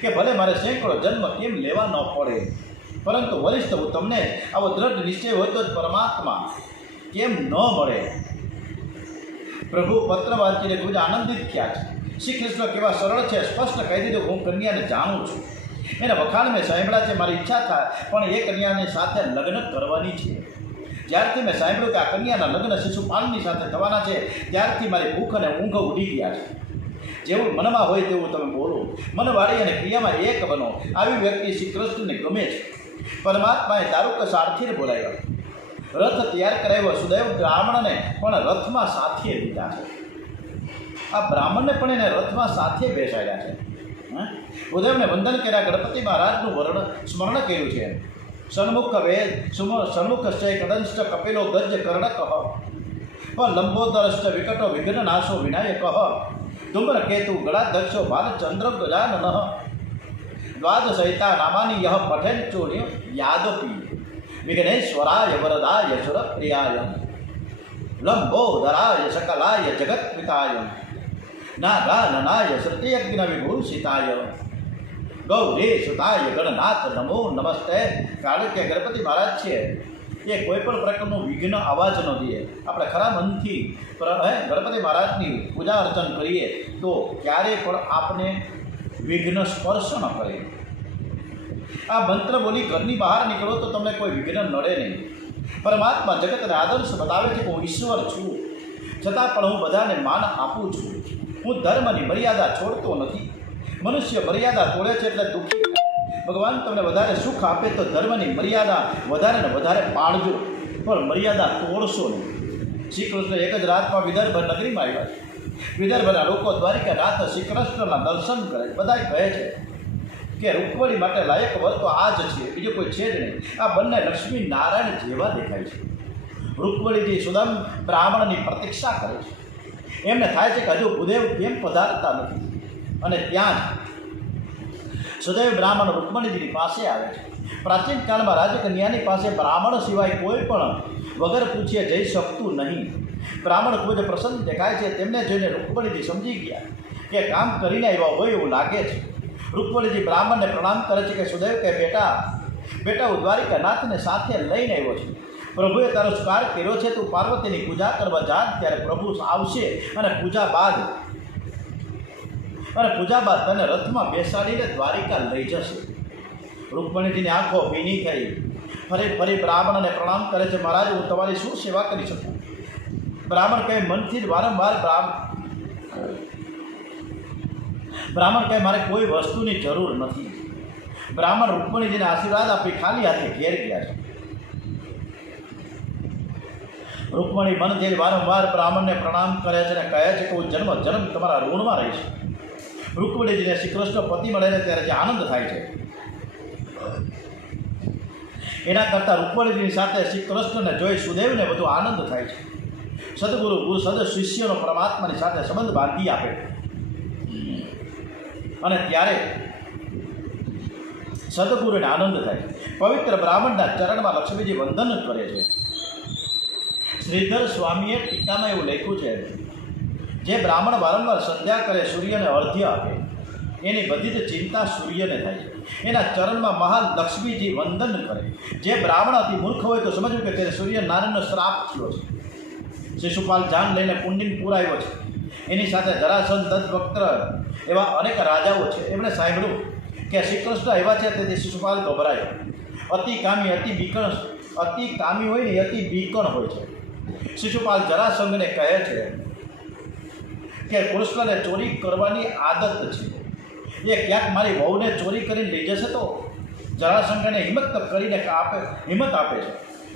કે ભલે મારે સેંકડો જન્મ કેમ લેવા ન પડે, પરંતુ વરિષ્ઠ હું તમને આવો દ્રઢ નિશ્ચય હોય તો જ પરમાત્મા કેમ ન મળે. પ્રભુ પત્ર વાંચીને ખૂબ જ આનંદિત થયા છે. શ્રી કૃષ્ણ કેવા સરળ છે, સ્પષ્ટ કહી દીધું હું કન્યાને જાણું છું, એના વખાણ મેં સાંભળ્યા છે. મારી ઈચ્છા થાય પણ એ કન્યાની સાથે લગ્ન કરવાની છે. જ્યારથી મેં સાંભળ્યું કે આ કન્યાના લગ્ન શિશુપાલની સાથે થવાના છે, ત્યારથી મારી ભૂખ અને ઊંઘ ઉડી ગયા છે. જેવું મનમાં હોય તેવું તમે બોલો, મનવાળી અને ક્રિયામાં એક બનો. આવી વ્યક્તિ શ્રી કૃષ્ણને ગમે છે. પરમાત્માએ દારૂક સારથીને બોલાવ્યા, રથ તૈયાર કરાવ્યો. સુદૈવ બ્રાહ્મણને પણ રથમાં સાથે લીધા છે. આ બ્રાહ્મણને પણ એને રથમાં સાથે બેસાડ્યા છે. ઉદયને વંદન કર્યા, ગણપતિ મહારાજનું સ્મરણ કર્યું છે. સન્મુખ વેદ સન્મુખશ્ચ કદંશ્ચ કપિલો ગજ કર્ણક લંબોદરશ્ચ વિકટો વિઘ્નનાશો વિનાયક ધૂમ્રકેતુ ગળાધક્ષો ભાલચંદ્ર ગજાનન દ્વાદશૈતા નામાની યહ પઠેન ચોર્ય યાદપી વિઘ્નેશ્વરાય વરદાય સુરપ્રિયાય લંબોદરાય સકલાય જગત્પિતાય નાગાનનાય સત્યયજ્ઞ વિભૂષિતાય ગૌરી સુતાય ગણનાથ નમો નમસ્તે. કારણ કે ગણપતિ મહારાજ છે એ કોઈ પણ પ્રકારનું વિઘ્ન આવાજ ન દે. આપણે ખરા મનથી ગણપતિ મહારાજની પૂજા અર્ચન કરીએ તો ક્યારેય પણ આપને વિઘ્ન સ્પર્શ ન કરે. આ મંત્ર બોલી ઘરની બહાર નીકળો તો તમને કોઈ વિઘ્ન નડે નહીં. પરમાત્મા જગતને આદર્શ બતાવે છે કે હું ઈશ્વર છું, છતાં પણ હું બધાને માન આપું છું. હું ધર્મની મર્યાદા છોડતો નથી. મનુષ્ય મર્યાદા તોડે છે એટલે દુઃખી. ભગવાન તમને વધારે સુખ આપે તો ધર્મની મર્યાદા વધારે ને વધારે પાળજો, પણ મર્યાદા તોડશો નહીં. શ્રી કૃષ્ણ એક જ રાતમાં વિદર્ભ નગરીમાં આવ્યા છે. વિદર્ભના લોકો દ્વારિકાનાથ શ્રી કૃષ્ણના દર્શન કરે. બધા કહે છે કે રૂકમણી માટે લાયક વર તો આ જ છે, બીજો કોઈ છે જ નહીં. આ બંને લક્ષ્મી નારાયણ જેવા દેખાય છે. રૂકમણીજી સુદામ બ્રાહ્મણની પ્રતીક્ષા કરે છે. એમને થાય છે કે હજુ ભૂદેવ કેમ પધારતા નથી, અને ત્યાં જ સુદેવ બ્રાહ્મણ રૂકમણીજીની પાસે આવે છે. પ્રાચીન કાળમાં રાજકન્યાની પાસે બ્રાહ્મણ સિવાય કોઈ પણ વગર પૂછીએ જઈ શકતું નહીં. બ્રાહ્મણ ખૂબ જ પ્રસન્ન દેખાય છે. તેમને જોઈને રૂકમણીજી સમજી ગયા કે કામ કરીને આવ્યા હોય એવું લાગે છે. રૂકમણીજી બ્રાહ્મણને પ્રણામ કરે છે કે સુદેવ કે બેટા હું દ્વારિકાનાથને સાથે લઈને આવ્યો છું. પ્રભુએ તારો સ્વીકાર કર્યો છે. તું પાર્વતીની પૂજા કરવા જા, ત્યારે પ્રભુ આવશે અને પૂજા બાદ તને રથમાં બેસાડીને દ્વારિકા લઈ જશે. રૂકમણીજીની આંખો ભીની થઈ. ફરી બ્રાહ્મણને પ્રણામ કરે છે. મહારાજ, હું તમારી શું સેવા કરી શકું? બ્રાહ્મણ કહે મનથી જ વારંવાર બ્રાહ્મણ કહે મારે કોઈ વસ્તુની જરૂર નથી. બ્રાહ્મણ રૂકમણીજીને આશીર્વાદ આપી ખાલી હાથે ઘેર ગયા છે. રૂકમણી મનથી વારંવાર બ્રાહ્મણને પ્રણામ કરે છે અને કહે છે કે હું જન્મ તમારા ઋણમાં રહીશ. રૂકમણીજીને શ્રી કૃષ્ણ પતિ મળે છે ત્યારે જે આનંદ થાય છે એના કરતાં રૂકમણીજીની સાથે શ્રી કૃષ્ણને જોઈ સુદેવને વધુ આનંદ થાય છે. સદગુરુ સદ શિષ્યનો પરમાત્માની સાથે સંબંધ બાંધી આપે અને ત્યારે સદગુરુને આનંદ થાય. પવિત્ર બ્રાહ્મણના ચરણમાં લક્ષ્મીજી વંદન કરે છે. શ્રીધર સ્વામીએ ટીકામાં એવું લખ્યું છે, જે બ્રાહ્મણ વારંવાર સંધ્યા કરે, સૂર્યને અર્ધ્ય આપે, એની બધી જ ચિંતા સૂર્યને થાય છે. એના ચરણમાં મહાન લક્ષ્મીજી વંદન કરે. જે બ્રાહ્મણ અતિ મૂર્ખ હોય તો સમજવું કે તેને સૂર્યનારાયણનો શ્રાપ થયો છે. શિશુપાલ જાન લઈને કુંડિનપુર આવ્યો છે. એની સાથે જરાસંધ, દત્તવક્ત્ર એવા અનેક રાજાઓ છે. એમણે સાંભળ્યું કે શ્રી કૃષ્ણ એવા છે. તેથી શિશુપાલ ગભરાયો. અતિ કામી હોય ને અતિ બીકણ હોય છે. શિશુપાલ જરાસંઘને કહે છે કે કૃષ્ણને ચોરી કરવાની આદત છે. એ ક્યાંક મારી વહુને ચોરી કરીને લઈ જશે તો? જરાસંઘને હિંમત આપે છે.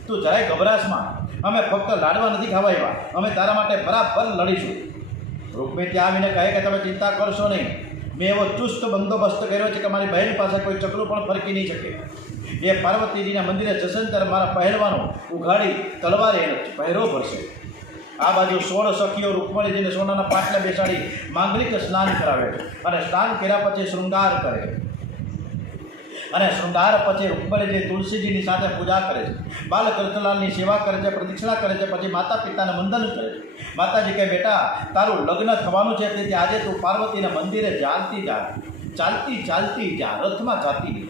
તું જરાય ગભરાશમાં, અમે ફક્ત લાડવા નથી ખાવા આવ્યા, અમે તારા માટે બરાબર લડીશું. રૂકમણી ત્યાં આવીને કહે કે તમે ચિંતા કરશો નહીં. મેં એવો ચુસ્ત બંદોબસ્ત કર્યો છે કે મારી બહેન પાસે કોઈ ચકલું પણ ફરકી નહીં શકે. એ પાર્વતીજીના મંદિરે જશે ત્યારે મારા પહેલવાનો ઉઘાડી તલવારે એને પહેરો ભરશે. આ બાજુ 16 સખીઓ રૂકમણીજીને સોનાના પાટલે બેસાડી માંગલિક સ્નાન કરાવે છે અને સ્નાન કર્યા પછી શૃંગાર કરે છે. અને શૃંગાર પછી રૂકમણીજી તુલસીજીની સાથે પૂજા કરે છે. બાલકૃષ્ણલાલની સેવા કરે છે, પ્રદક્ષિણા કરે છે. પછી માતા પિતાને વંદન કરે છે. માતાજી કહે બેટા તારું લગ્ન થવાનું છે, તેથી આજે તું પાર્વતીના મંદિરે ચાલતી જા, રથમાં જાતી નહીં.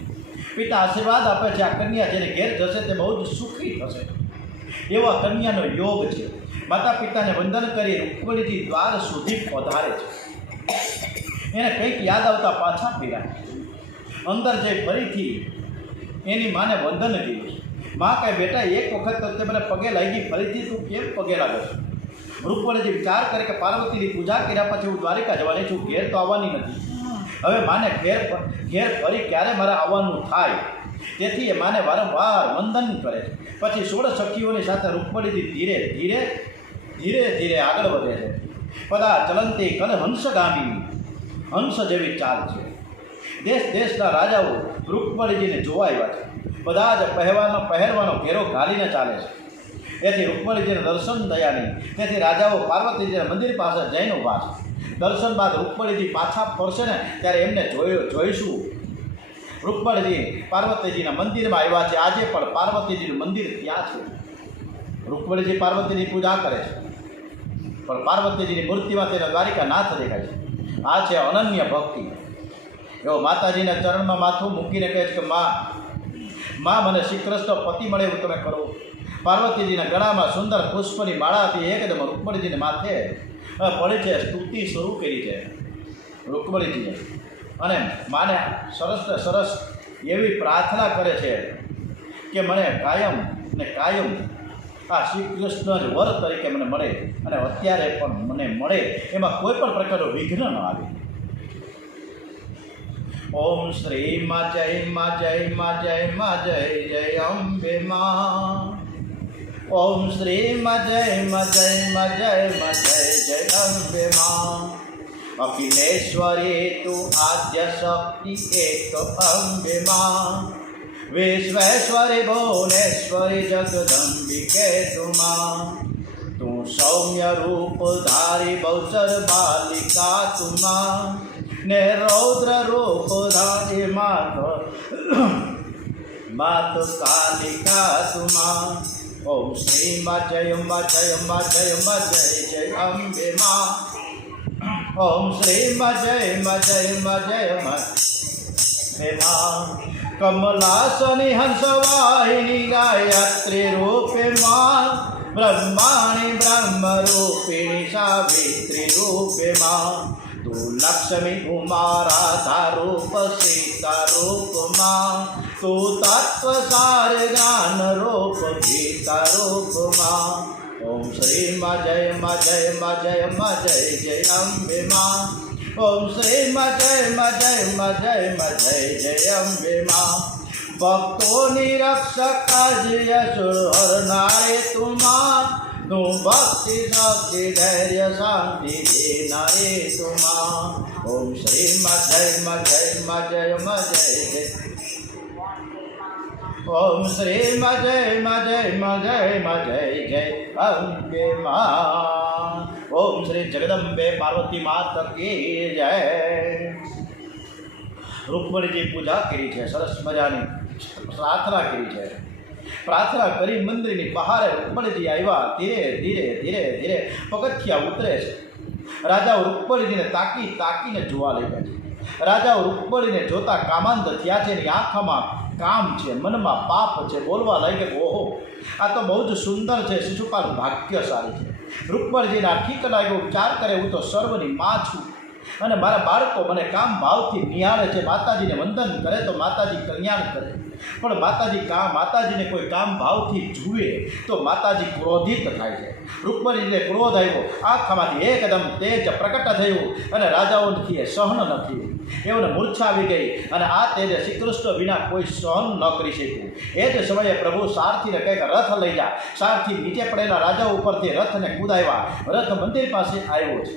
પિતા આશીર્વાદ આપે છે. આ કન્યા જેને ઘેર જશે તે બહુ જ સુખી થશે. એવો કન્યાનો યોગ છે. માતા પિતાને વંદન કરી રૂકમણીજી દ્વાર સુધી પધારે છે. એને કંઈક યાદ આવતા પાછા ફર્યા. અંદર જઈ ફરીથી એની માને વંદન કર્યું. માં કહે બેટા એક વખત તે મને પગે લાગી, ફરીથી તું કેમ પગે લાગે છે? રૂકમણીજી વિચાર કરે કે પાર્વતીની પૂજા કર્યા પછી હું દ્વારિકા જવાની છું, ઘેર તો આવવાની નથી. હવે માને ઘેર ફરી ક્યારે મારે આવવાનું થાય? તેથી એ માને વારંવાર વંદન કરે છે. પછી 16 સખીઓની સાથે રૂકમણીજી ધીરે ધીરે આગળ વધે છે. પદા ચલંતી કલ હંસગામી, હંસ જેવી ચાલ છે. દેશના રાજાઓ રૂકમણીજીને જોવા આવ્યા છે. બધા જ પહેરવાનો ઘેરો ઘાલીને ચાલે છે. તેથી રૂકમણીજીને દર્શન થયા નહીં. તેથી રાજાઓ પાર્વતીજીના મંદિર પાસે જઈને ઊભા છે. દર્શન બાદ રૂકમણીજી પાછા ફરશે ને ત્યારે એમને જોઈશું. રૂકમણીજી પાર્વતીજીના મંદિરમાં આવ્યા છે. આજે પણ પાર્વતીજીનું મંદિર ત્યાં છે. રૂકમણીજી પાર્વતીની પૂજા કરે છે, પણ પાર્વતીજીની મૂર્તિમાં તેના દ્વારિકાનાથ દેખાય છે. આ છે અનન્ય ભક્તિ. એવો માતાજીના ચરણમાં માથું મૂકીને કહે છે કે માં મને શ્રી કૃષ્ણ પતિ મળે એવું તમે કરો. પાર્વતીજીના ગળામાં સુંદર પુષ્પની માળા હતી. એકદમ રૂકમણીજીને માથે પડી છે. સ્તુતિ શરૂ કરી છે રૂકમણીજીએ. અને માને સરસ ને સરસ એવી પ્રાર્થના કરે છે કે મને કાયમ ને કાયમ આ શ્રી કૃષ્ણ જ વર તરીકે મને મળે અને અત્યારે પણ મને મળે, એમાં કોઈ પણ પ્રકારનો વિઘ્ન ન આવે. ઓમ શ્રી માં જય માં જય માં જય માં જય જય અંબે માં. ઓમ શ્રી માં જય માં જય માં જય માં જય જય અંબે માં. અખિલેશ્વરી તું આદ્ય શક્તિ એક અંબે માં. વિશ્વેશ્વરી ભુવનેશ્વરી જગદંબિકે તુમાં. તું સૌમ્ય રૂપ ધારી બહુચર બાલિકા તુમાં. ને રૌદ્ર રૂપ ધારી માત કાલિકા તુમાં. ઓમ શ્રી માં જય માં જય માં જય માં જય જય અંબે માં. ઓમ શ્રી માં જય માં જય માં જય માં હે માં. કમલાસની હંસવાહિની ગાયત્રી રૂપે માં. બ્રહ્માણી બ્રહ્મ રૂપિણી સાવિત્રી રૂપે માં. તું લક્ષ્મી ઉમા રાધા રૂપ સીતા રૂપ માં. તું તત્વ સાર જ્ઞાન રૂપ ગીતા રૂપ માં. ઓમ શ્રી માં જય માં જય માં જય માં જય જય અંબે માં. ઓમ શ્રી માં જય માં જય માં જય માં જય જય અંબે માં. ભક્તોની રક્ષક અજય સુર હરનારે તુમાં. તું ભક્તિ શક્તિ ધૈર્ય શાંતિ દેનારે તુમાં. ઓમ શ્રી માં જય માં જય માં જય માં જય જય. ઓમ શ્રી માં જય માં જય માં જય માં જય જય અંબે માં. ઓમ શ્રી જગદંબે પાર્વતી માતા કી જય. રૂકમણીજી પૂજા કરી છે, સરસ મજાની પ્રાર્થના કરી છે. પ્રાર્થના કરી મંદિરની બહાર રૂકમણીજી આવ્યા. ધીરે ધીરે ધીરે ધીરે પગથિયા ઉતરે છે. રાજાઓ રૂકમણીજીને તાકીને જોવા લાગ્યા છે. રાજાઓ રૂકમણીને જોતા કામાંધ થયા છે. એની આંખમાં કામ છે, મનમાં પાપ છે. બોલવા લાગે કે ઓહો, આ તો બહુ જ સુંદર છે, શિશુપાલ ભાગ્યશાળી છે. રૂકમણીજીના ઠીક લાગ્યો, વિચાર કરે હું તો સર્વની માં છું અને મારા બાળકો મને કામ ભાવથી નિહાળે છે. માતાજીને વંદન કરે તો માતાજી કલ્યાણ કરે, પણ માતાજીને કોઈ કામ ભાવથી જુએ તો માતાજી ક્રોધિત થાય છે. રૂકમણીજીને ક્રોધ આવ્યો, આંખમાંથી એકદમ તેજ પ્રકટ થયું અને રાજાઓથી એ સહન ન થયું. એઓને મૂર્છા આવી ગઈ અને આ તેજે શ્રી કૃષ્ણ વિના કોઈ સહન ન કરી શક્યું. એ જ સમયે પ્રભુ સારથીને કંઈક રથ લઈ જા. સારથી નીચે પડેલા રાજાઓ ઉપરથી રથને કૂદાવ્યા. રથ મંદિર પાસે આવ્યો છે.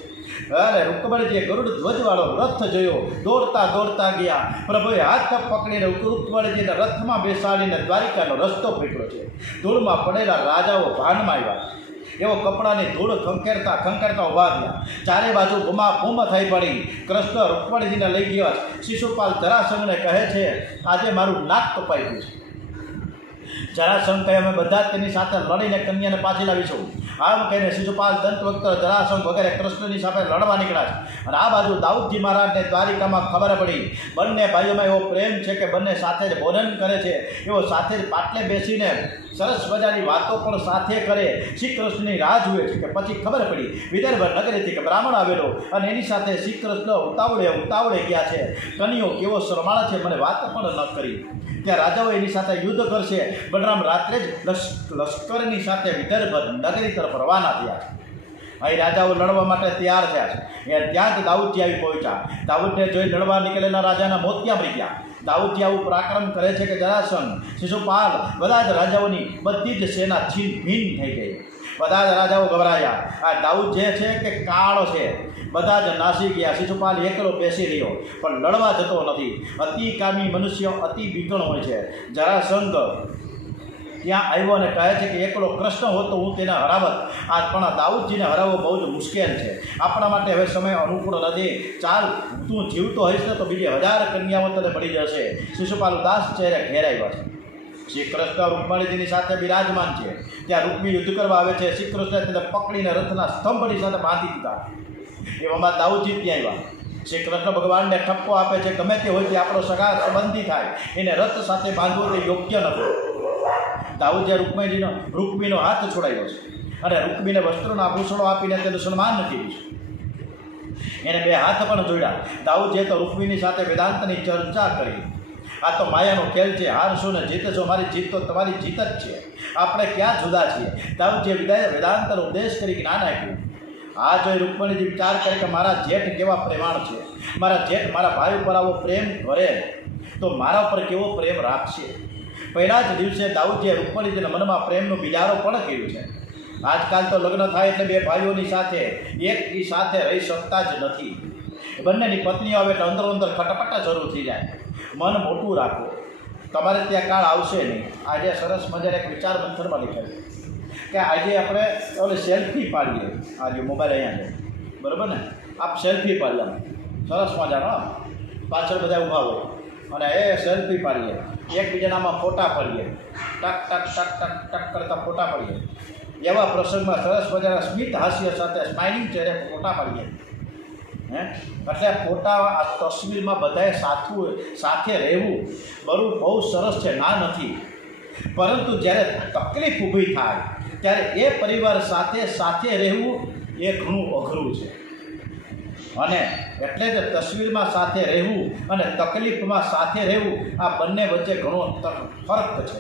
અરે રૂકમણીજીએ ગરુડ ધ્વજવાળો રથ જોયો. દોડતા ગયા. પ્રભુએ હાથ પકડીને રૂકમણીજીને રથમાં બેસાડીને દ્વારિકાનો રસ્તો પકડ્યો છે. ધૂળમાં પડેલા રાજાઓ ભાનમાં આવ્યા. એવો કપડાની ધૂળ ખંખેરતા ઊભા થયા. ચારે બાજુ બૂમ થઈ પડી. કૃષ્ણ રૂકમણીજીને લઈ ગયા. શિશુપાલ જરાસંઘને કહે છે, આજે મારું નાક કપાઈ ગયું છે. જરાસંઘ કહે, અમે બધા જ તેની સાથે લડીને કન્યાને પાછી લાવીશું. આમ કહીને શિશુપાલ દંતવક્ર જરાસંઘ વગેરે કૃષ્ણની સાથે લડવા નીકળ્યા છે. અને આ બાજુ દાઉદજી મહારાજને દ્વારિકામાં ખબર પડી. બંને ભાઈઓમાં એવો પ્રેમ છે કે બંને સાથે જ ભોજન કરે છે. એવો સાથે જ પાટલે બેસીને સરસ મજાની વાતો પણ સાથે કરે. શ્રી કૃષ્ણની રાહ જુએ છે કે પછી ખબર પડી વિદર્ભ નગરીથી કે બ્રાહ્મણ આવેલો અને એની સાથે શ્રી કૃષ્ણ ઉતાવળે ગયા છે. કનિયો કેવો શરમાળ છે, મને વાત પણ ન કરી. ત્યાં રાજાઓ એની સાથે યુદ્ધ કરશે. બલરામ રાત્રે જ લશ્કરની સાથે વિદર્ભ નગરી તરફ રવાના થયા છે. અહીં રાજાઓ લડવા માટે તૈયાર થયા છે. ત્યાં જ દાઉદજી આવી પહોંચ્યા. દાઉદને જોઈ લડવા નીકળેલા રાજાના મોત ક્યાં મળી ગયા. દાઉદજી આવું પરાક્રમ કરે છે કે જરાસંઘ, શિશુપાલ, બધા જ રાજાઓની બધી જ સેના છીન ભીન થઈ ગઈ. બધા જ રાજાઓ ગભરાયા. આ દાઉદ જે છે કે કાળો છે, બધા જ નાસી ગયા. શિશુપાલ એકલો બેસી રહ્યો, પણ લડવા જતો નથી. અતિકામી મનુષ્ય અતિ વિકણ હોય છે. જરાસંઘ ત્યાં આવ્યો અને કહે છે કે એકલો કૃષ્ણ હોત તો હું તેને હરાવત. આ પણ દાઉદજીને હરાવવો બહુ જ મુશ્કેલ છે. આપણા માટે હવે સમય અનુકૂળ નથી. ચાલ, તું જીવતો હોઈશ ને તો બીજી 1000 કન્યાઓ તને મળી જશે. શિશુપાલ ઉદાસ ચહેરે ઘેર આવ્યા છે. શ્રી કૃષ્ણ રૂકમણીજીની સાથે બિરાજમાન છે. ત્યાં રૂકમી યુદ્ધ કરવા આવે છે. શ્રી કૃષ્ણે તેને પકડીને રથના સ્તંભની સાથે બાંધી દીધા. એવામાં દાઉદજી ત્યાં આવ્યા. શ્રી કૃષ્ણ ભગવાનને ઠપકો આપે છે, ગમે તે હોય તે આપણો સગા સંબંધી થાય, એને રથ સાથે બાંધવો તે યોગ્ય નથી. દાઉદે રૂકમીનો હાથ છોડાયો છે અને રૂકમીને વસ્ત્રોના આભૂષણો આપીને તેનું સન્માન કર્યું છે. એને બે હાથ પણ જોડ્યા. દાઉદે તો રૂકમીની સાથે વેદાંતની ચર્ચા કરી. આ તો માયાનો ખેલ છે, હારશો ને જીતશો, મારી જીત તો તમારી જીત જ છે, આપણે ક્યાં જુદા છીએ. દાઉદે વેદાંતનો ઉપદેશ કરી જ્ઞાન આપ્યું. આ જોઈ રૂકમણીજી વિચાર કરે કે મારા જેઠ કેવા પ્રેમાળ છે, મારા જેઠ મારા ભાઈ ઉપર આવો પ્રેમ કરે તો મારા ઉપર કેવો પ્રેમ રાખશે. પહેલા જ દિવસે દાઉદે રૂકમણીજીના મનમાં પ્રેમનું બિજારો પણ કર્યું છે. આજકાલ તો લગ્ન થાય એટલે બે ભાઈઓની સાથે એકની સાથે રહી શકતા જ નથી. બંનેની પત્નીઓ આવે એટલે અંદરો અંદર ખટપટા શરૂ થઈ જાય. મન મોટું રાખો, તમારે ત્યાં કાળ આવશે નહીં. આજે સરસ મજાને એક વિચાર મંથનમાં લખાયું કે આજે આપણે ઓલી સેલ્ફી પાડીએ. આજે મોબાઈલ અહીંયા છે, બરાબર ને? આપ સેલ્ફી પાડીએ, સરસ મજાનો, પાછળ બધા ઊભા હોય અને એ સેલ્ફી પાડીએ, એકબીજાનામાં ફોટા પાડીએ, ટક ટક ટક ટક ટક કરતા ફોટા પાડીએ. એવા પ્રસંગમાં સરસ મજાના સ્મિત હાસ્ય સાથે સ્માઇલિંગ ચહેરે ફોટા પાડીએ. એટલે ફોટા આ તસવીરમાં બધાએ સાથે રહેવું બહુ સરસ છે, ના નથી. પરંતુ જ્યારે તકલીફ ઊભી થાય ત્યારે એ પરિવાર સાથે રહેવું એ ઘણું અઘરું છે. અને એટલે જ તસવીરમાં સાથે રહેવું અને તકલીફમાં સાથે રહેવું આ બંને વચ્ચે ઘણો ફરક છે.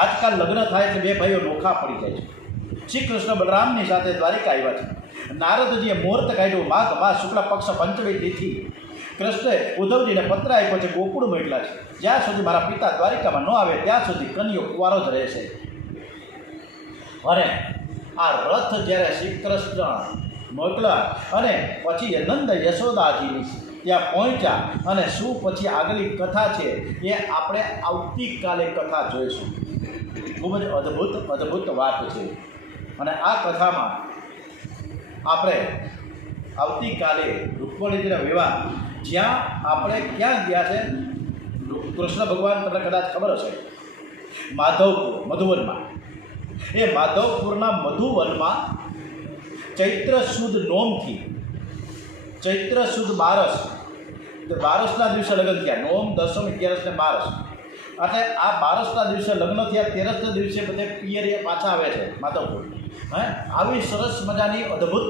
આજકાલ લગ્ન થાય એટલે બે ભાઈઓ નોખા પડી જાય છે. શ્રી કૃષ્ણ બલરામની સાથે દ્વારિકા આવ્યા છે. નારદજીએ મુહૂર્ત કાઢ્યું. માઘ શુક્લ પક્ષ પંચમી તિથિ કૃષ્ણે ઉદ્ધવજીને પત્ર આપ્યો છે, ગોકુળ મોકલા છે. જ્યાં સુધી મારા પિતા દ્વારિકામાં ન આવે ત્યાં સુધી કન્યો કુંવારો જ રહેશે. અને આ રથ જ્યારે શ્રી કૃષ્ણ મોકલા અને પછી નંદ યશોદાજીની ત્યાં પહોંચ્યા અને શું પછી આગલી કથા છે એ આપણે આવતીકાલે કથા જોઈશું. ખૂબ જ અદ્ભુત વાત છે. અને આ કથામાં આપણે આવતીકાલે રૂકમણીજીના વિવાહ, જ્યાં આપણે ક્યાં ગયા છે, કૃષ્ણ ભગવાન તમને કદાચ ખબર હશે, માધવપુર મધુવનમાં. એ માધવપુરના મધુવનમાં ચૈત્ર સુદ નોમથી, ચૈત્ર સુદ બારસના દિવસે લગ્ન થયા. નોમ, દસમ, 11 ને 12. એટલે આ 12ના દિવસે લગ્ન થયા, 13ના દિવસે બધે પિયરીએ પાછા આવે છે માધવપુર. આવી સરસ મજાની અદ્ભુત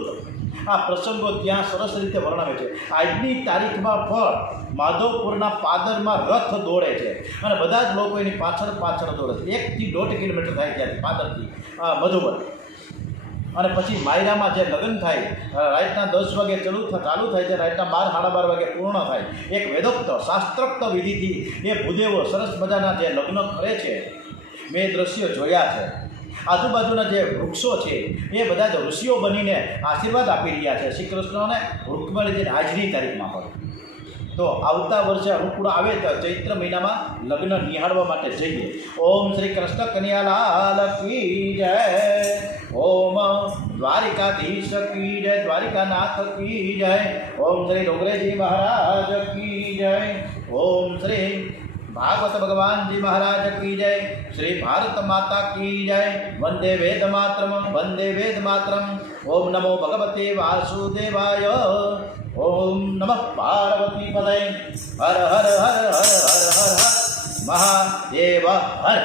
આ પ્રસંગો ત્યાં સરસ રીતે વર્ણવે છે. આજની તારીખમાં પણ માધવપુરના પાદરમાં રથ દોડે છે અને બધા જ લોકો એની પાછળ દોડે છે. 1 થી 1.5 કિલોમીટર થાય ત્યાંથી પાદરથી મધુવન. અને પછી માયરામાં જે લગ્ન થાય રાતના 10 વાગે ચાલુ થાય છે, રાતના 12 સાડા 12 વાગે પૂર્ણ થાય. એક વેદોક્ત શાસ્ત્રોક્ત વિધિથી એ ભૂદેવો સરસ મજાના જે લગ્ન કરે છે, મેં દ્રશ્યો જોયા છે. આજુબાજુના જે વૃક્ષો છે એ બધા જ ઋષિઓ બનીને આશીર્વાદ આપી રહ્યા છે શ્રી કૃષ્ણને રૂકમણીજીને આજની તારીખમાં હોય. તો આવતા વર્ષે અનુકૂળ આવે તો ચૈત્ર મહિનામાં લગ્ન નિહાળવા માટે જઈએ. ઓમ શ્રી કૃષ્ણ કનૈયાલાલ કી જય. ઓમ દ્વારિકાધીશ કી જય, દ્વારિકાનાથ કી જય. ઓમ શ્રી ડોંગરેજી મહારાજ કી જય. ઓમ શ્રી ભાગવત ભગવાનજી મહારાજ કી જય. શ્રી ભારત માતા કી જય. વંદે વેદ માતરમ, વંદે વેદ માતરમ. ઓમ નમો ભગવતે વાસુદેવાય. ઓમ નમઃ પાર્વતી પદય. હર હર હર હર હર હર હર મહાદેવ હર.